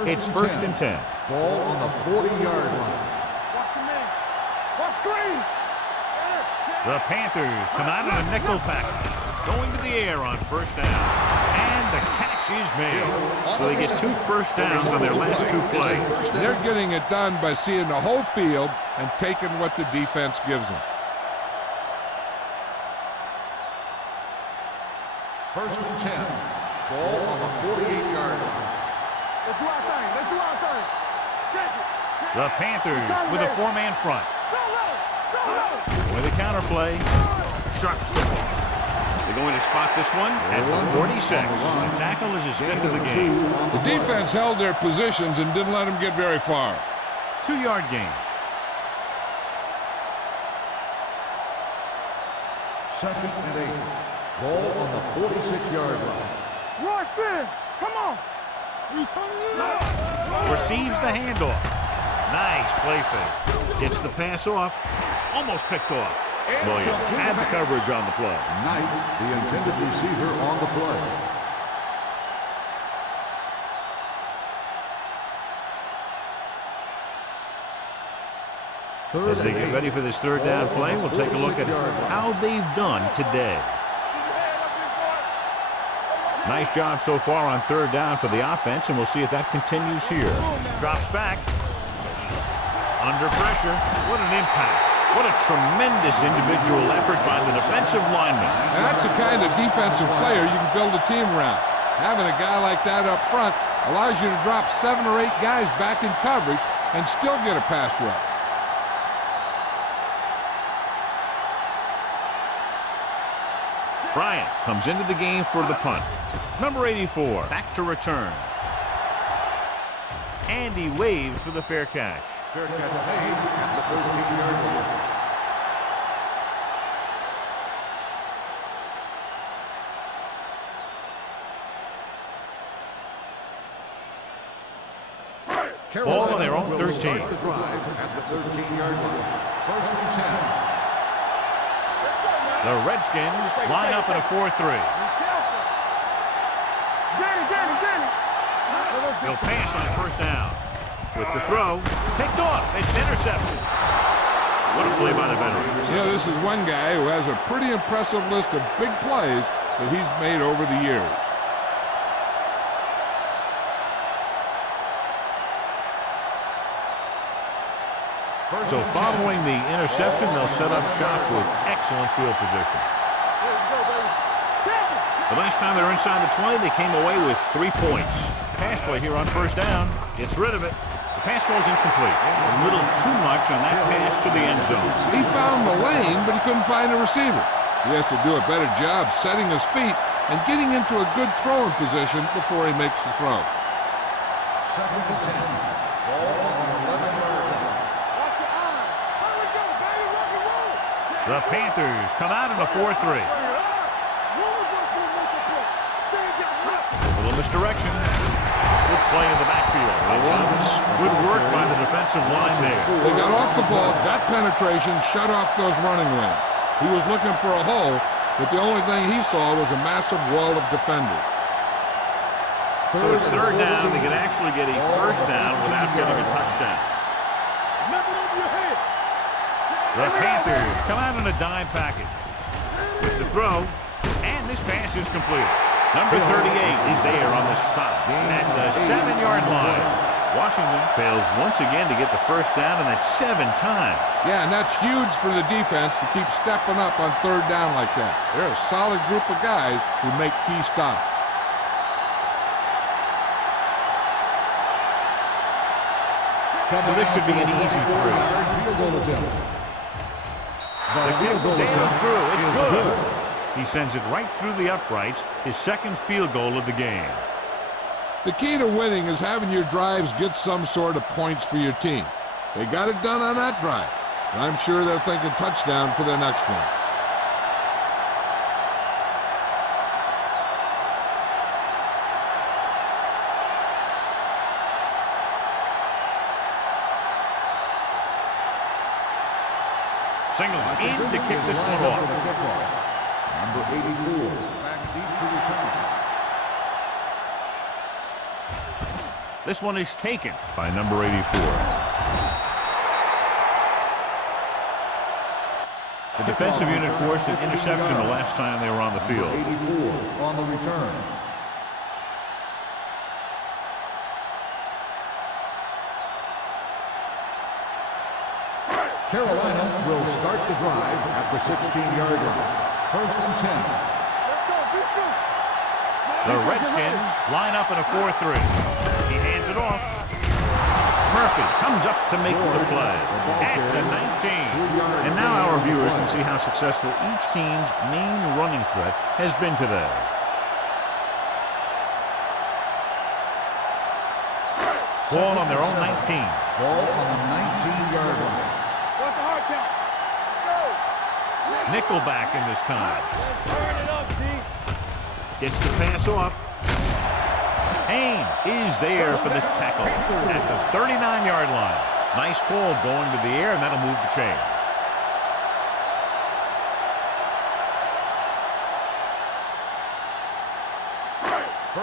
It's first and 10. Ball on the 40-yard line. Watch your man. Watch screen. The Panthers come out in a nickel package, going to the air on first down. And the catch is made. So they get 2 first downs on their last 2 plays. They're getting it done by seeing the whole field and taking what the defense gives them. First and 10. Ball on the 48-yard line. Let's do our thing. Let's do our thing. Check it. The Panthers with a 4-man front. With a counter play. Sharp slip off. They're going to spot this one at the 46. The tackle is his 5th of the game. The defense held their positions and didn't let them get very far. 2-yard gain. Second and 8. Ball on the 46-yard line. Rush in. Come on. Receives the handoff. Nice play fake. Gets the pass off. Almost picked off. Williams had the coverage on the play. Knight, the intended receiver on the play. As they get ready for this 3rd down play, we'll take a look at how they've done today. Nice job so far on 3rd down for the offense, and we'll see if that continues here. Drops back. Under pressure. What an impact. What a tremendous individual effort by the defensive lineman. And that's the kind of defensive player you can build a team around. Having a guy like that up front allows you to drop 7 or 8 guys back in coverage and still get a pass rush. Bryant comes into the game for the punt. Number 84, back to return. And he waves for the fair catch. Fair catch made at the 13-yard line. Ball on their own 13. Start the drive at the 13-yard line. First and 10. The Redskins line up in a 4-3. He'll pass on first down. With the throw, picked off. It's intercepted. What a play by the veteran. You know, this is one guy who has a pretty impressive list of big plays that he's made over the years. So following the interception, they'll set up shop with excellent field position. The last time they were inside the 20, they came away with 3 points. Pass play here on first down. Gets rid of it. The pass ball's incomplete. A little too much on that pass to the end zone. He found the lane, but he couldn't find a receiver. He has to do a better job setting his feet and getting into a good throwing position before he makes the throw. Second and 10. Ball on the 11-yard line. Watch your eyes. Here we go, baby. Rock and roll. The Panthers come out in a 4-3. A little misdirection. Good play in the backfield. Thomas. Good work by the defensive line there. They got off the ball, got penetration, shut off those running lanes. He was looking for a hole, but the only thing he saw was a massive wall of defenders. So it's 3rd down. They can actually get a first down without getting a touchdown. The Panthers come out in a dime package. With the throw, and this pass is completed. Number 38 is there on the stop at the 7-yard line. Washington fails once again to get the first down, and that's 7 times. Yeah, and that's huge for the defense to keep stepping up on 3rd down like that. They're a solid group of guys who make key stops. So this should be an easy throw. The kick sails through. It's good. He sends it right through the uprights, his 2nd field goal of the game. The key to winning is having your drives get some sort of points for your team. They got it done on that drive. And I'm sure they're thinking touchdown for their next one. Single in to kick this one off. Number 84, back deep to return. This one is taken by number 84. The defensive unit forced an interception the last time they were on the field. 84 on the return. Carolina will start the drive at the 16-yard line. 1st and 10. The Redskins line up in a 4-3. He hands it off. Murphy comes up to make the play at the 19. And now our viewers can see how successful each team's main running threat has been today. Ball on their own 19. Ball on the 19-yard line. Nickelback in this time. Gets the pass off. Haynes is there for the tackle at the 39-yard line. Nice call going to the air, and that'll move the chain.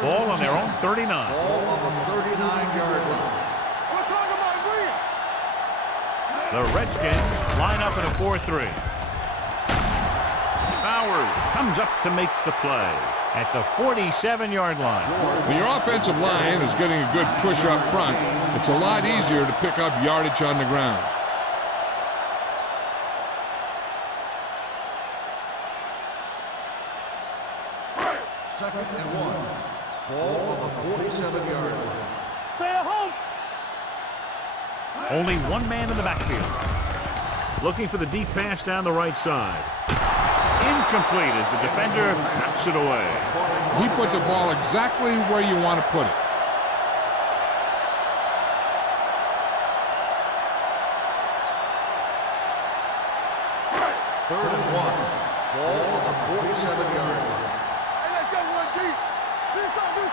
Ball on their own 39. Ball on the 39-yard line. The Redskins line up in a 4-3. Bowers comes up to make the play at the 47-yard line. When your offensive line is getting a good push up front, it's a lot easier to pick up yardage on the ground. Second and 1. Ball on the 47-yard line. Stay at home. Only one man in the backfield. Looking for the deep pass down the right side. Incomplete as the defender knocks it away. He put the ball exactly where you want to put it. Third and 1. Ball on the 47-yard line. Hey, let's go one deep. Do something.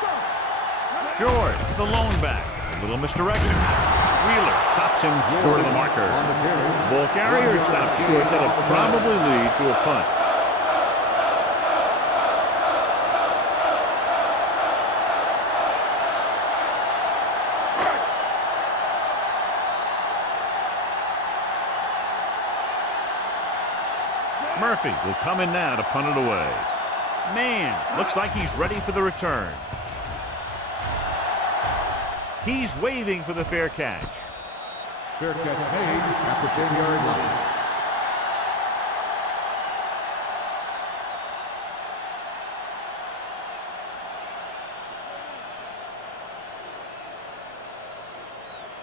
George, the lone back. A little misdirection. Wheeler stops him short of the marker. Ball carrier stops short. That'll probably lead to a punt. Murphy will come in now to punt it away. Man, looks like he's ready for the return. He's waving for the fair catch. Fair catch made at the 10-yard line.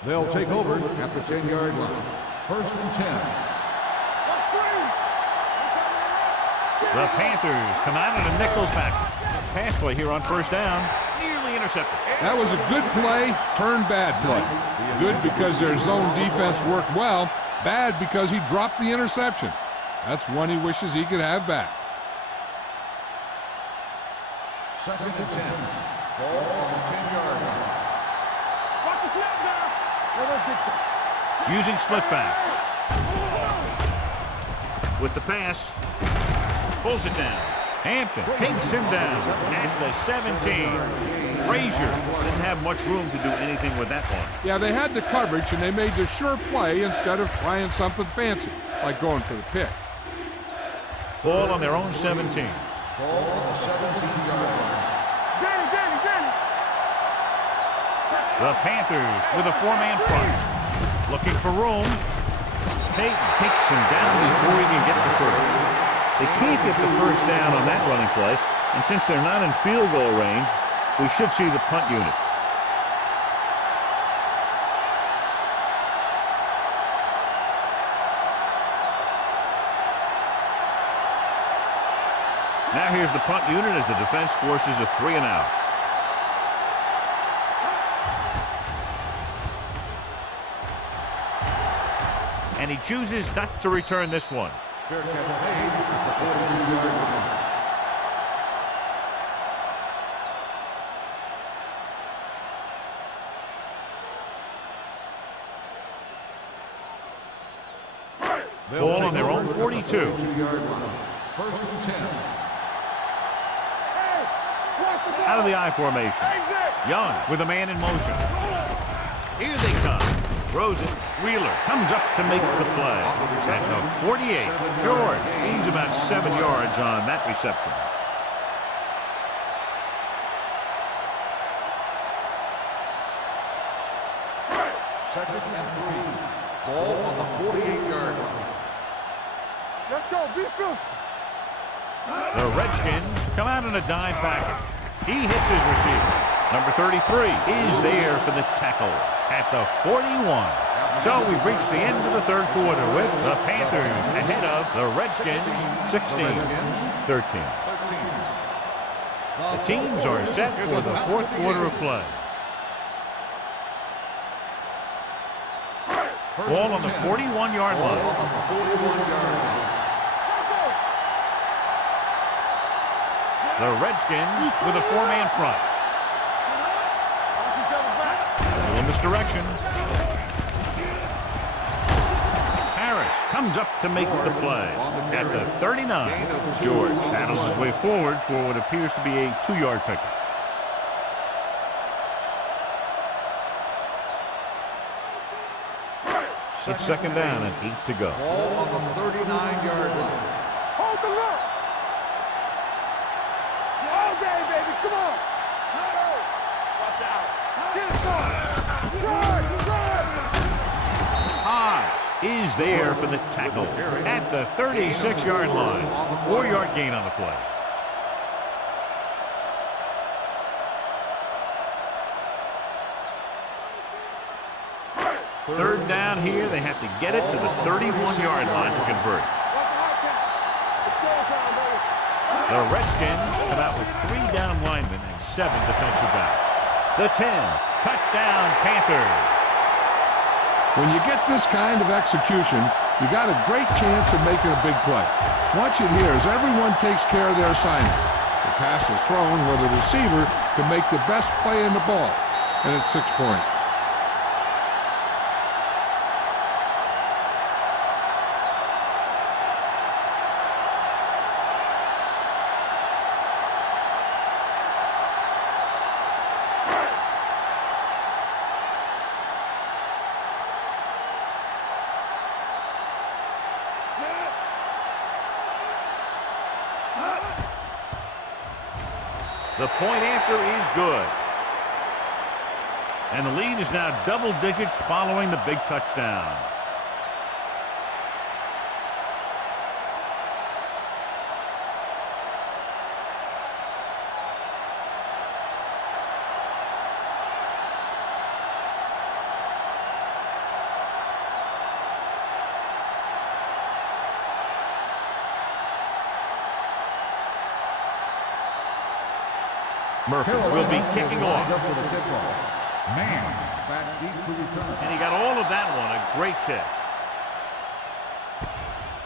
They'll take over at the 10-yard line. 1st and 10. The Panthers come out in a nickel package. Pass play here on 1st down. Nearly intercepted. That was a good play, turned bad play. Good because their zone defense worked well. Bad because he dropped the interception. That's one he wishes he could have back. 2nd and 10. Ball on the 10-yard line. Watch the snap down. Using split backs. With the pass. Pulls it down. Hampton takes him down at the 17. Frazier didn't have much room to do anything with that one. Yeah, they had the coverage, and they made the sure play instead of trying something fancy, like going for the pick. Ball on their own 17. Ball on the 17-yard line. Danny. The Panthers with a 4-man front. Looking for room. Peyton takes him down before he can get the first. They can't get the first down on that running play, and since they're not in field goal range, we should see the punt unit. Now here's the punt unit as the defense forces a 3-and-out. And he chooses not to return this one. Fair catch made at the 42-yard line. Ball on their own 42. 42-yard line. 1st and 10. Out of the I formation. Young with a man in motion. Here they come. Throws it. Wheeler comes up to make the play. That's a 48. George gains about 7 yards on that reception. Second and 3. Ball on the 48-yard line. Let's go. Be fierce. The Redskins come out in a dime package. He hits his receiver. Number 33 is there for the tackle at the 41. So we've reached the end of the third quarter with the Panthers ahead of the Redskins 16-13. The teams are set for the fourth quarter of play. Ball on the 41-yard line. The Redskins with a 4-man front. A little misdirection. Harris comes up to make the play at the 39. George handles his way forward for what appears to be a 2-yard pickup. It's second down and 8 to go. Ball on the 39-yard line. Hold the look. All day, baby. Come on. Watch out. Get it going. Good. Hobbs is there for the tackle at the 36-yard line. 4-yard gain on the play. Third down here. They have to get it to the 31-yard line to convert. The Redskins come out with 3 down linemen and 7 defensive backs. The 10. Touchdown, Panthers. When you get this kind of execution, you got a great chance of making a big play. Watch it here as everyone takes care of their assignment. The pass is thrown where the receiver can make the best play in the ball, and it's 6 points. The point after is good. And the lead is now double digits following the big touchdown. Murphy will be kicking off. Man, back deep to return. And he got all of that one. A great kick.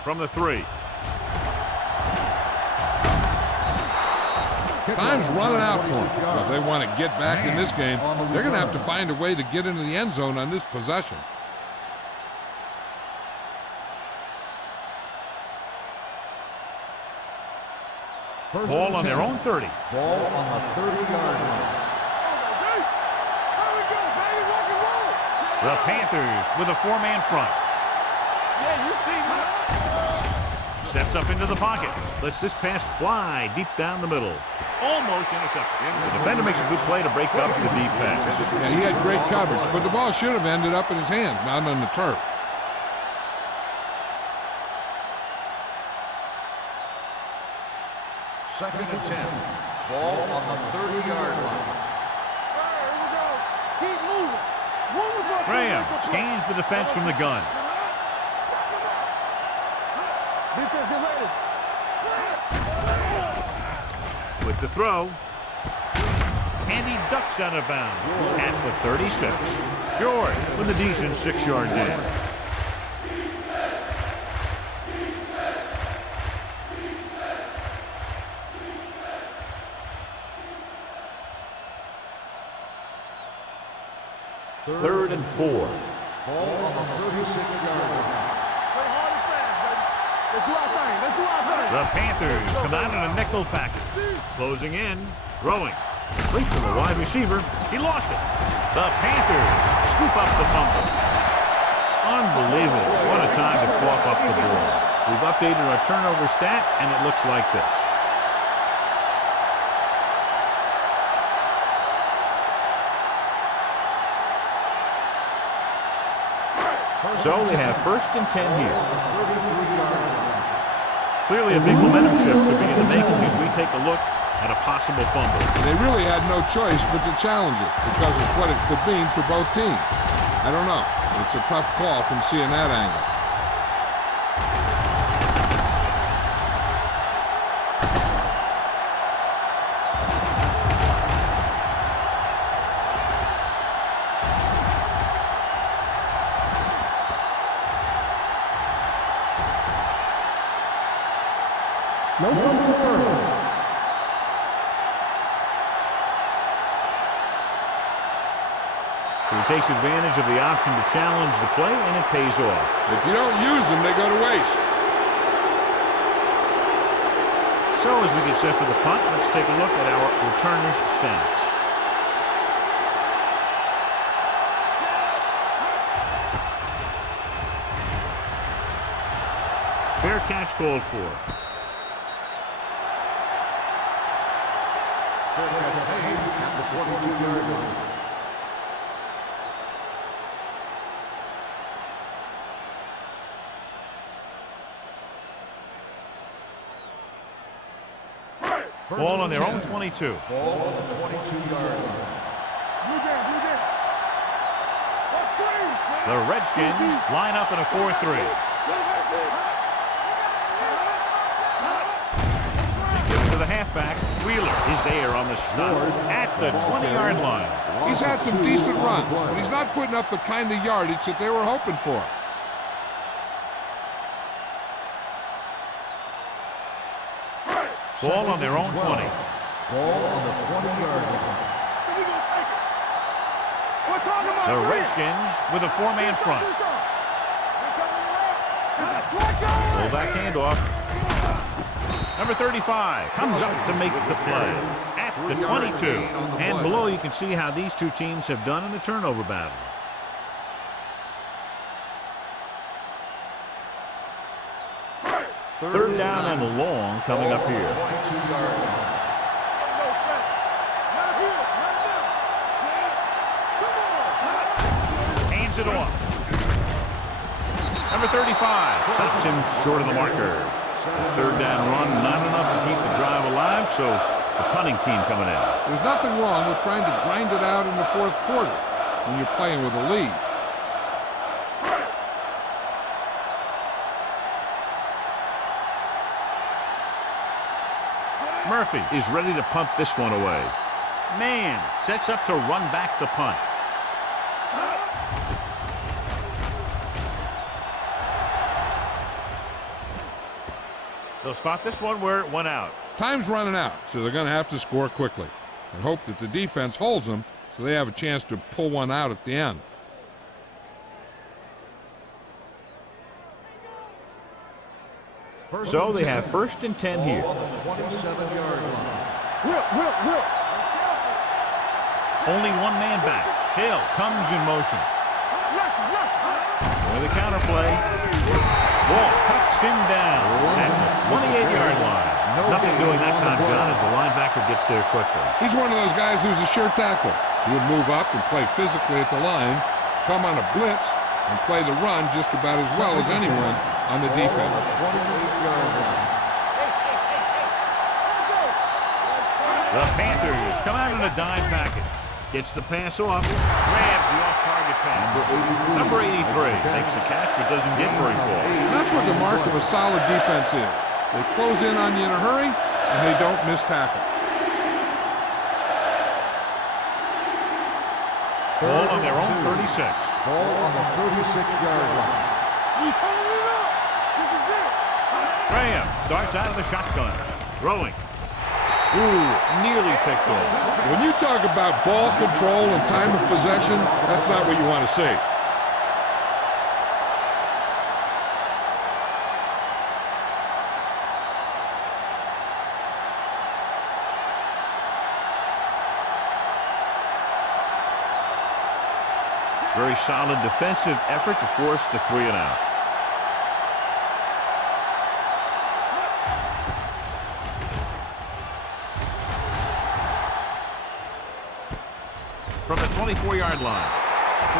From the 3. Time's running out for them. So if they want to get back in this game, they're going to have to find a way to get into the end zone on this possession. Ball on their own 30. Ball on the 30-yard line. The Panthers with a 4-man front. Yeah, you see me. Steps up into the pocket. Lets this pass fly deep down the middle. Almost intercepted. The defender makes a good play to break up the deep pass. Yeah, he had great coverage, but the ball should have ended up in his hands, not on the turf. Second and 10. Ball on the 30-yard line. Here we go. Keep moving. Graham scans the defense from the gun. Defense, get ready. With the throw. And he ducks out of bounds at the 36. George with a decent 6-yard gain. Third and 4. Ball on the 36-yard line. Play hard and fast, baby. Let's do our thing. Let's do our thing. The Panthers come out in a nickel package. Closing in. Throwing. Complete to the wide receiver. He lost it. The Panthers scoop up the fumble. Unbelievable. What a time to cough up the ball. We've updated our turnover stat, and it looks like this. So they have 1st and 10 here. Clearly a big momentum shift to begin the making as we take a look at a possible fumble. They really had no choice but to challenge it because of what it could mean for both teams. I don't know. It's a tough call from seeing that angle. No fumble occurred. So he takes advantage of the option to challenge the play, and it pays off. If you don't use them, they go to waste. So as we get set for the punt, let's take a look at our returners' stats. Fair catch called for. Fair catch made at the 22-yard line. Ball on their own 22. Ball on the 22-yard line. The Redskins line up in a 4-3. They give it to the halfback. Wheeler is there on the stop at the 20-yard line. He's had some decent runs, but he's not putting up the kind of yardage that they were hoping for. Ball on their own 20. Ball on the 20-yard line. The Redskins with a 4-man front. Fullback handoff. Number 35 comes up to make the play at the 22. And below you can see how these two teams have done in the turnover battle. Third down and long coming up here. 22-yard line. Hands it off. Number 35 stops him short of the marker. Third down run, not enough to keep the drive alive, so the punting team coming in. There's nothing wrong with trying to grind it out in the fourth quarter when you're playing with a lead. Murphy is ready to punt this one away. Man sets up to run back the punt. They'll spot this one where it went out. Time's running out, so they're going to have to score quickly and hope that the defense holds them so they have a chance to pull one out at the end. So they have 1st and 10 here. Ball on the 27-yard line. Will. Only one man back. Hill comes in motion. With a counter play. Walsh cuts him down at the 28-yard line. Nothing doing that time, John, as the linebacker gets there quickly. He's one of those guys who's a sure tackler. He would move up and play physically at the line, come on a blitz, and play the run just about as well as anyone on the defense. 28-yard line. The Panthers come out in a dime package. Gets the pass off, grabs the off-target pass. Number 83 makes the catch but doesn't get very far. And that's what the mark of a solid defense is. They close in on you in a hurry, and they don't miss tackle. Ball on their own 36. Ball on the 36-yard line. Graham starts out of the shotgun. Throwing. Ooh, nearly picked off. When you talk about ball control and time of possession, that's not what you want to see. Very solid defensive effort to force the 3 and out. From the 24-yard line,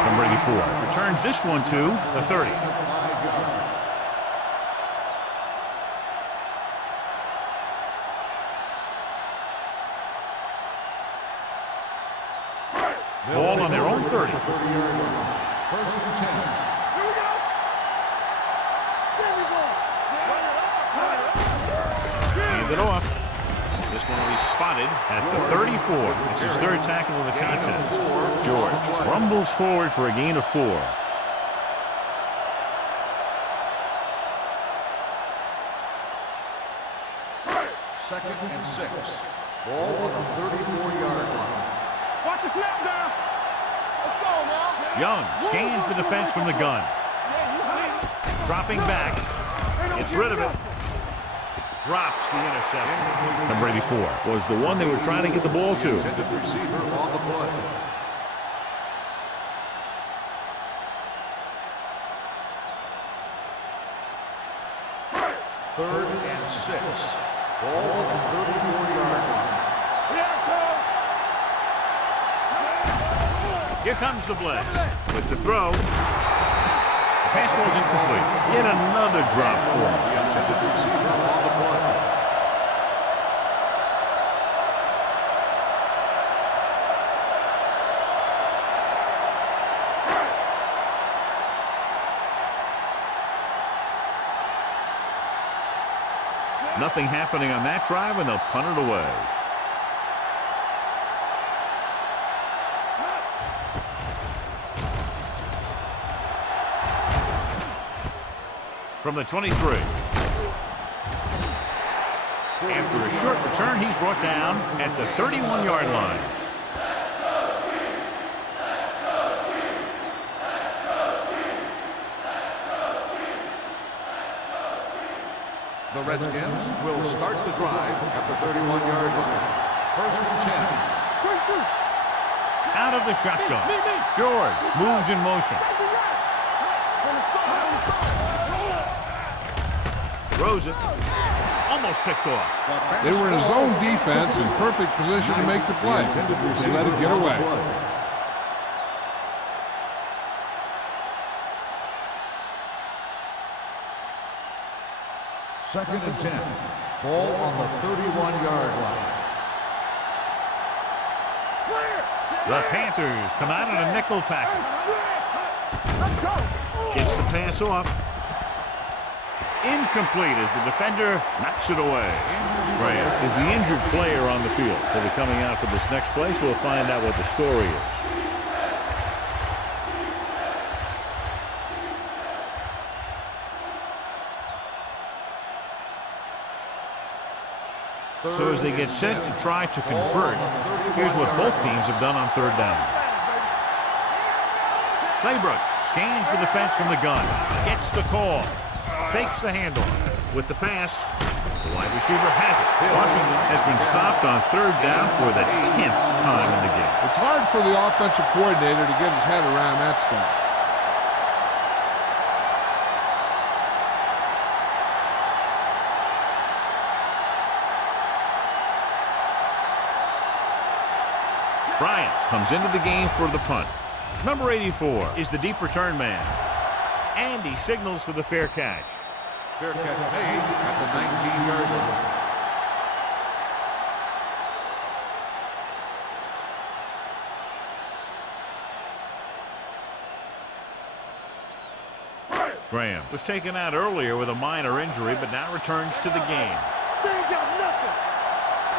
number 84 returns this one to the 30. Ball on their own 30. 30-yard line. First and 10. Here we go. There we go. Hand it off. This one will be spotted at the 34. It's his 3rd tackle of the contest. George rumbles forward for a gain of 4. Second and 6. Ball on the 34-yard line. Watch the snap down. Let's go now. Young scans the defense from the gun. Yeah, you see. Dropping back. Gets rid of it. Drops the interception. Number 84 was the one they were trying to get the ball to. Intended receiver on the play. Third and 6. Ball on the 34-yard line. Here it goes. Here comes the blitz. With the throw. The pass was incomplete. Yet another drop for him. The intended receiver on the play. Nothing happening on that drive, and they'll punt it away. From the 23. After a short return, he's brought down at the 31-yard line. The Redskins will start the drive at the 31-yard line. First and 10. Out of the shotgun. George moves in motion. Throws it. Almost picked off. They were in his own defense in perfect position to make the play. They let it get away. Second and 10. Ball on the 31-yard line. The Panthers come out in a nickel package. Gets the pass off. Incomplete as the defender knocks it away. Graham is the injured player on the field. He'll be coming out for this next play, so we'll find out what the story is. So as they get set to try to convert, here's what both teams have done on 3rd down. Claybrooks scans the defense from the gun, gets the call, fakes the handoff. With the pass, the wide receiver has it. Washington has been stopped on 3rd down for the 10th time in the game. It's hard for the offensive coordinator to get his head around that stuff. Bryant comes into the game for the punt. Number 84 is the deep return man. And he signals for the fair catch. Fair catch made at the 19-yard line. Graham was taken out earlier with a minor injury, but now returns to the game. They ain't got nothing.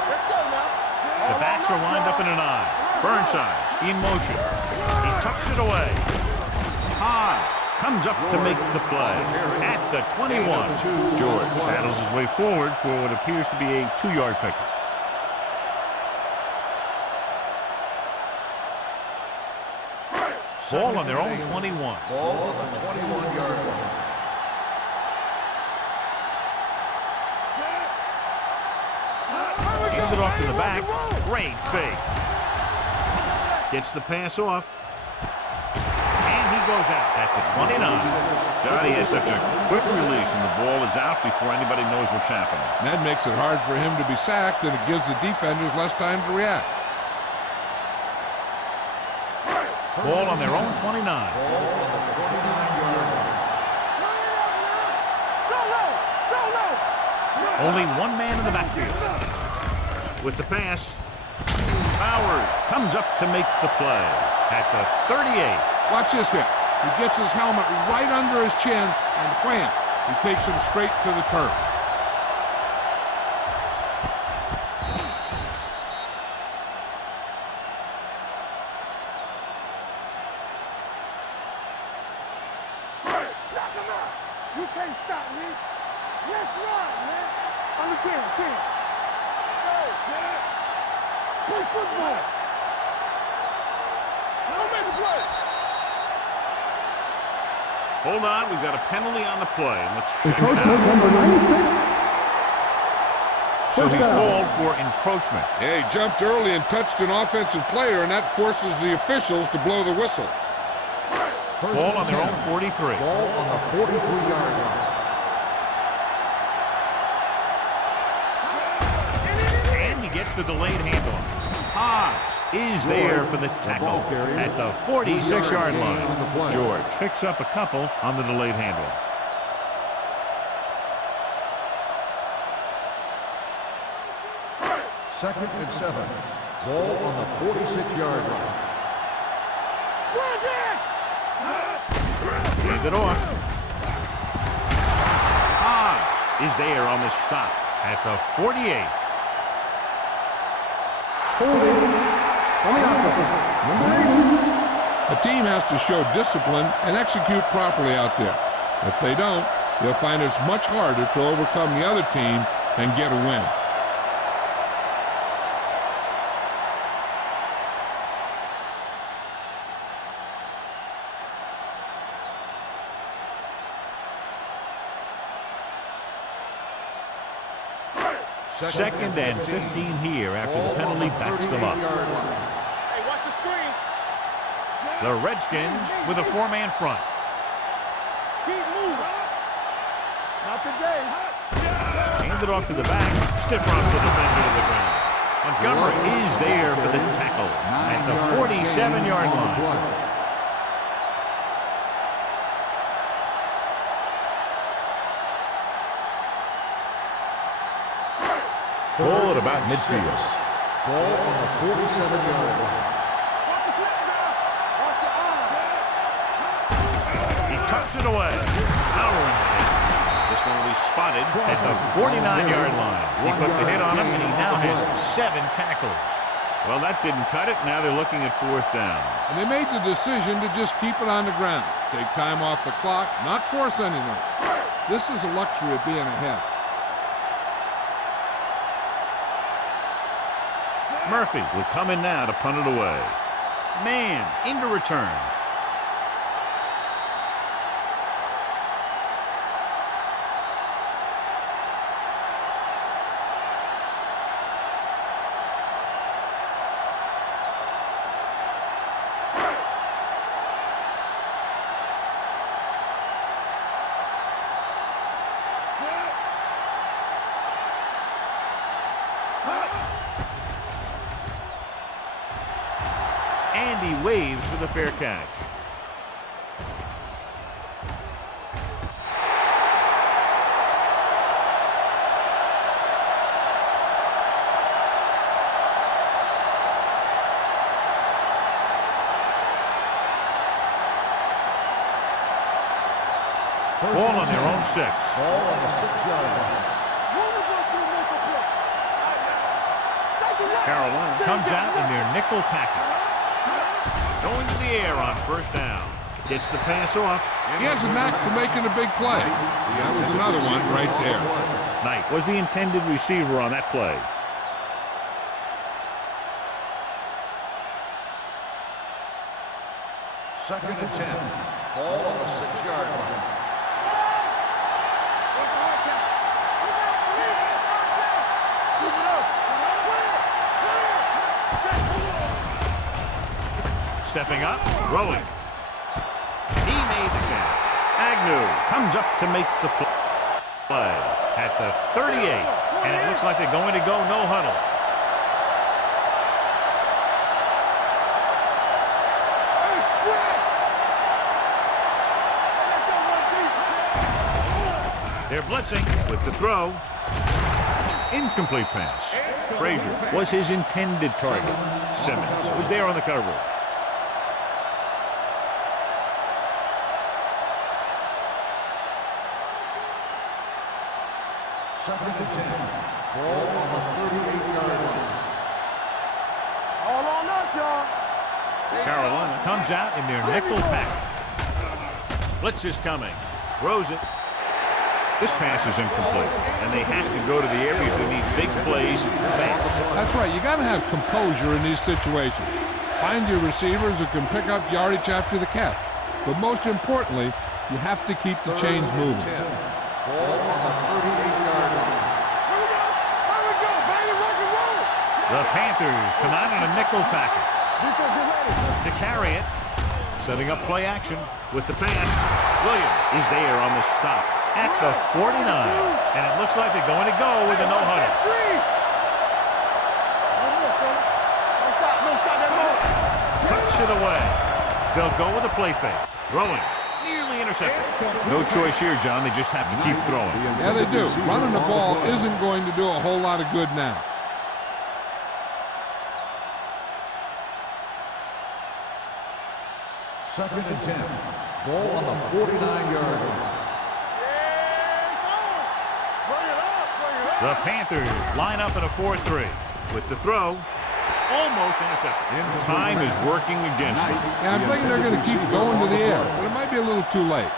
Let's go now. The backs are lined up in an eye. Burnside in motion. He tucks it away. Haas comes up to make the play at the 21. George battles his way forward for what appears to be a 2-yard pickup. Ball on their own 21. Ball on the 21-yard line. Handed off to the back. Great fake. Gets the pass off. goes out at the 29. God, he has such a quick release, and the ball is out before anybody knows what's happening. And that makes it hard for him to be sacked, and it gives the defenders less time to react. Ball on their own 29. Ball on the 29-yard line. Only one man in the backfield. With the pass, Powers comes up to make the play at the 38. Watch this hit. He gets his helmet right under his chin, and wham, he takes him straight to the turf. You can't stop me. Let's run, man. Understand, kid. Go, son. Play football. I'll make a play. Hold on, we've got a penalty on the play. Let's check it Encroachment out. number 96. So First he's down. called for encroachment. Yeah, he jumped early and touched an offensive player, and that forces the officials to blow the whistle. First Ball and on their 10. own 43. Ball on the 43-yard line. And he gets the delayed handoff. Hobbs is there for the tackle at the 46-yard line. George picks up a couple on the delayed handoff. Second and 7. Ball on the 46-yard line. Hand it off. Hobbs is there on the stop at the 48. Holding on the offense. Number 80. A team has to show discipline and execute properly out there. If they don't, they'll find it's much harder to overcome the other team and get a win. Second and 15 here after the penalty backs them up. Hey, watch the screen. The Redskins with a four-man front. Keep moving. Not today. Hand it off to the back. Stiff arms the defender to the ground. Montgomery is there for the tackle at the 47-yard line. Ball at about midfield. Ball on the 47-yard line. Watch your eyes. He tucks it away. Power in the hit. This one will be spotted at the 49-yard line. He put the hit on him, and he now has 7 tackles. Well, that didn't cut it. Now they're looking at 4th down. And they made the decision to just keep it on the ground. Take time off the clock, not force anything. This is a luxury of being ahead. Murphy will come in now to punt it away. Man into return. And he waves for the fair catch. Ball on their own 6. Ball on the 6-yard line. Carolina comes out in their nickel package. Going to the air on 1st down. Gets the pass off. He has a knack for making a big play. That was another one right there. Knight was the intended receiver on that play. Second and 10. Ball on the 6-yard line. Stepping up, throwing. made the catch. Agnew comes up to make the play at the 38. And it looks like they're going to go no huddle. They're blitzing with the throw. Incomplete pass. Frazier was his intended target. Simmons was there on the coverage. Second and 10. Ball on the 38-yard line. All on us, y'all. Carolina comes out in their nickel package. Blitz is coming. Throws it. This pass is incomplete, and they have to go to the areas that need big plays fast. That's right. You got to have composure in these situations. Find your receivers who can pick up yardage after the catch. But most importantly, you have to keep the chains moving. Ball on the 38-yard line. Here we go, baby, rock and roll. The Panthers come out in a nickel package. Defense, get ready. To carry it, setting up play action with the pass. Williams is there on the stop at the 49, and it looks like they're going to go with a no huddle. Tucks it away. They'll go with a play fake. Throwing. Nearly intercepted. No choice here, John. They just have to keep throwing. Yeah, they do. Running the ball isn't going to do a whole lot of good now. Second and 10. Ball on the 49-yard line. The Panthers line up in a 4-3 with the throw. Almost intercepted. Time is working against them. Yeah, I'm thinking they're going to keep going to the air, but it might be a little too late.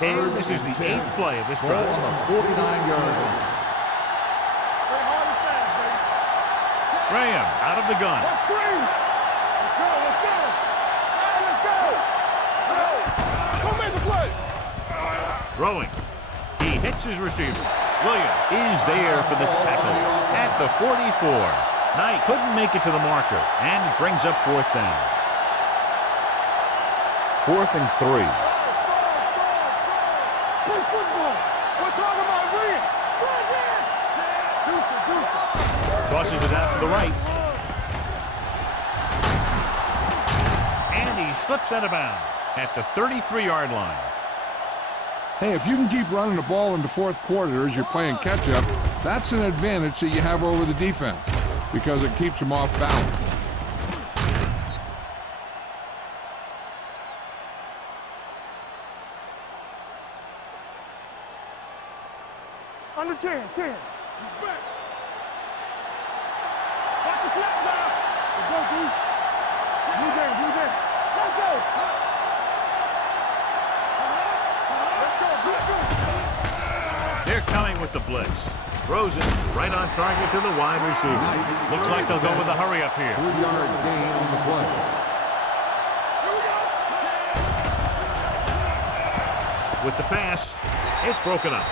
And this is the 8th play of this Ball drive. on the 49-yard line. Graham out of the gun. Let's scream. Let's go, let's go. Let's go. Go make the play. Throwing. He hits his receiver. Williams is there for the tackle at the 44. Knight couldn't make it to the marker and brings up 4th down. 4th and 3. Play football. We're talking about real. Deuce. Tosses it out to the right. And he slips out of bounds at the 33-yard line. Hey, if you can keep running the ball in the 4th quarter as you're playing catch-up, that's an advantage that you have over the defense because it keeps them off balance. Under 10. He's back. Back the snap now. Let's go, dude. Blue game. Let's go. They're coming with the blitz. Throws it right on target to the wide receiver. Looks like they'll go with a hurry up here. 3-yard gain on the play. With the pass, it's broken up.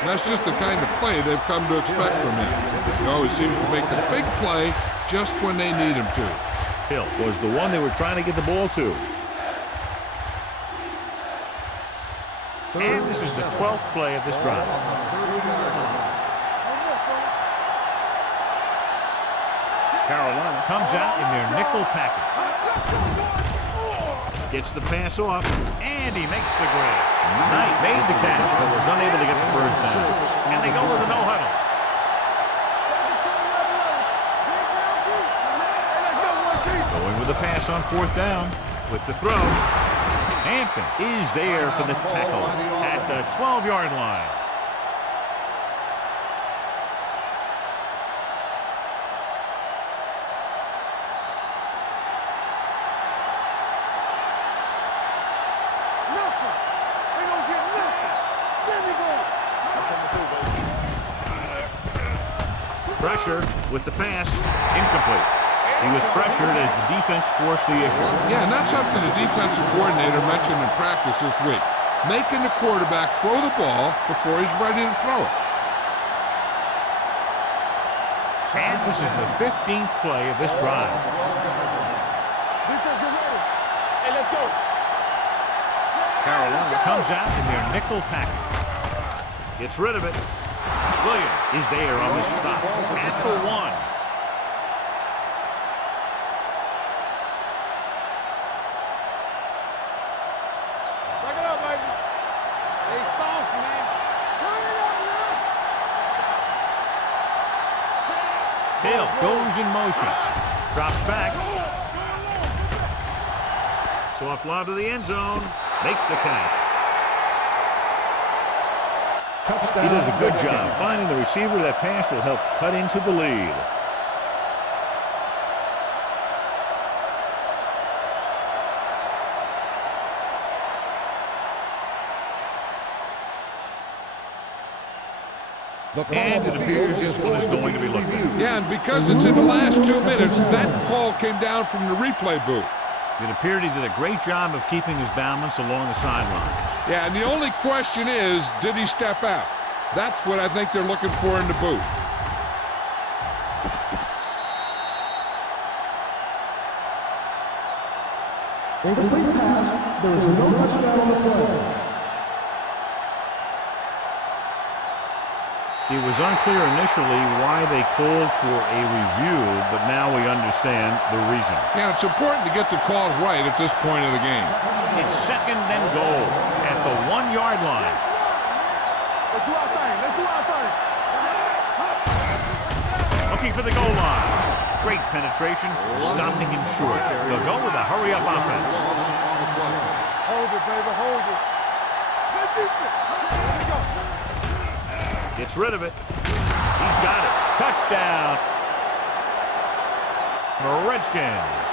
And that's just the kind of play they've come to expect from him. He always seems to make the big play just when they need him to. Hill was the one they were trying to get the ball to. And this is the 12th play of this drive. Carolina comes out in their nickel package. Gets the pass off, and he makes the grab. Knight made the catch, but was unable to get the first down. And they go with a no huddle. Going with the pass on 4th down with the throw. Hampton is there for the tackle at the 12-yard line. Nothing. They don't get nothing. There we go. Pressure with the pass. Incomplete. He was pressured as the defense forced the issue. Yeah, and that's something the defensive coordinator mentioned in practice this week. Making the quarterback throw the ball before he's ready to throw it. And this is the 15th play of this drive. Defense, get ready. Hey, let's go. Carolina comes out in their nickel package. Gets rid of it. Williams is there on the stop at the 1. Back it up, baby. Hey, soft, man. Turn it up, man. Hill goes in motion. Drops back. Soft lob to the end zone. Makes the catch. Touchdown. He does a good job finding the receiver. That pass will help cut into the lead. And it appears this one is going to be looked at. Yeah, and because it's in the last 2 minutes, that call came down from the replay booth. It appeared he did a great job of keeping his balance along the sidelines. Yeah, and the only question is, did he step out? That's what I think they're looking for in the booth. Incomplete pass. There is no touchdown on the play. It was unclear initially why they called for a review, but now we understand the reason. Yeah, it's important to get the calls right at this point of the game. It's 2nd and goal at the 1-yard line. Let's do our thing. Let's do our thing. Looking for the goal line. Great penetration, stopping him short. They'll go with a hurry-up offense. Hold it, baby. Hold it. Let's keep it. Let it go. Gets rid of it. He's got it. Touchdown. The Redskins.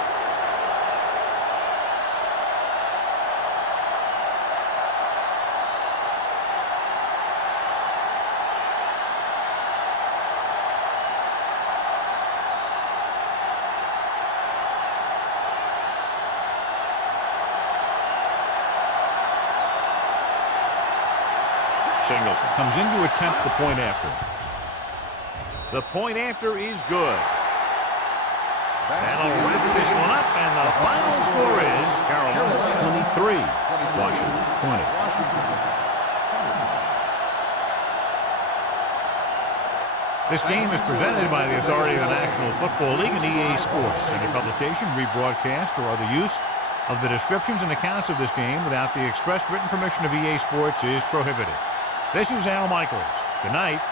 Singleton comes in to attempt the point after. The point after is good. That'll wrap this one up, and the final score is Carolina 23, Washington 20. This game is presented by the authority of the National Football League and EA Sports. Any publication, rebroadcast, or other use of the descriptions and accounts of this game without the expressed written permission of EA Sports is prohibited. This is Al Michaels. Good night.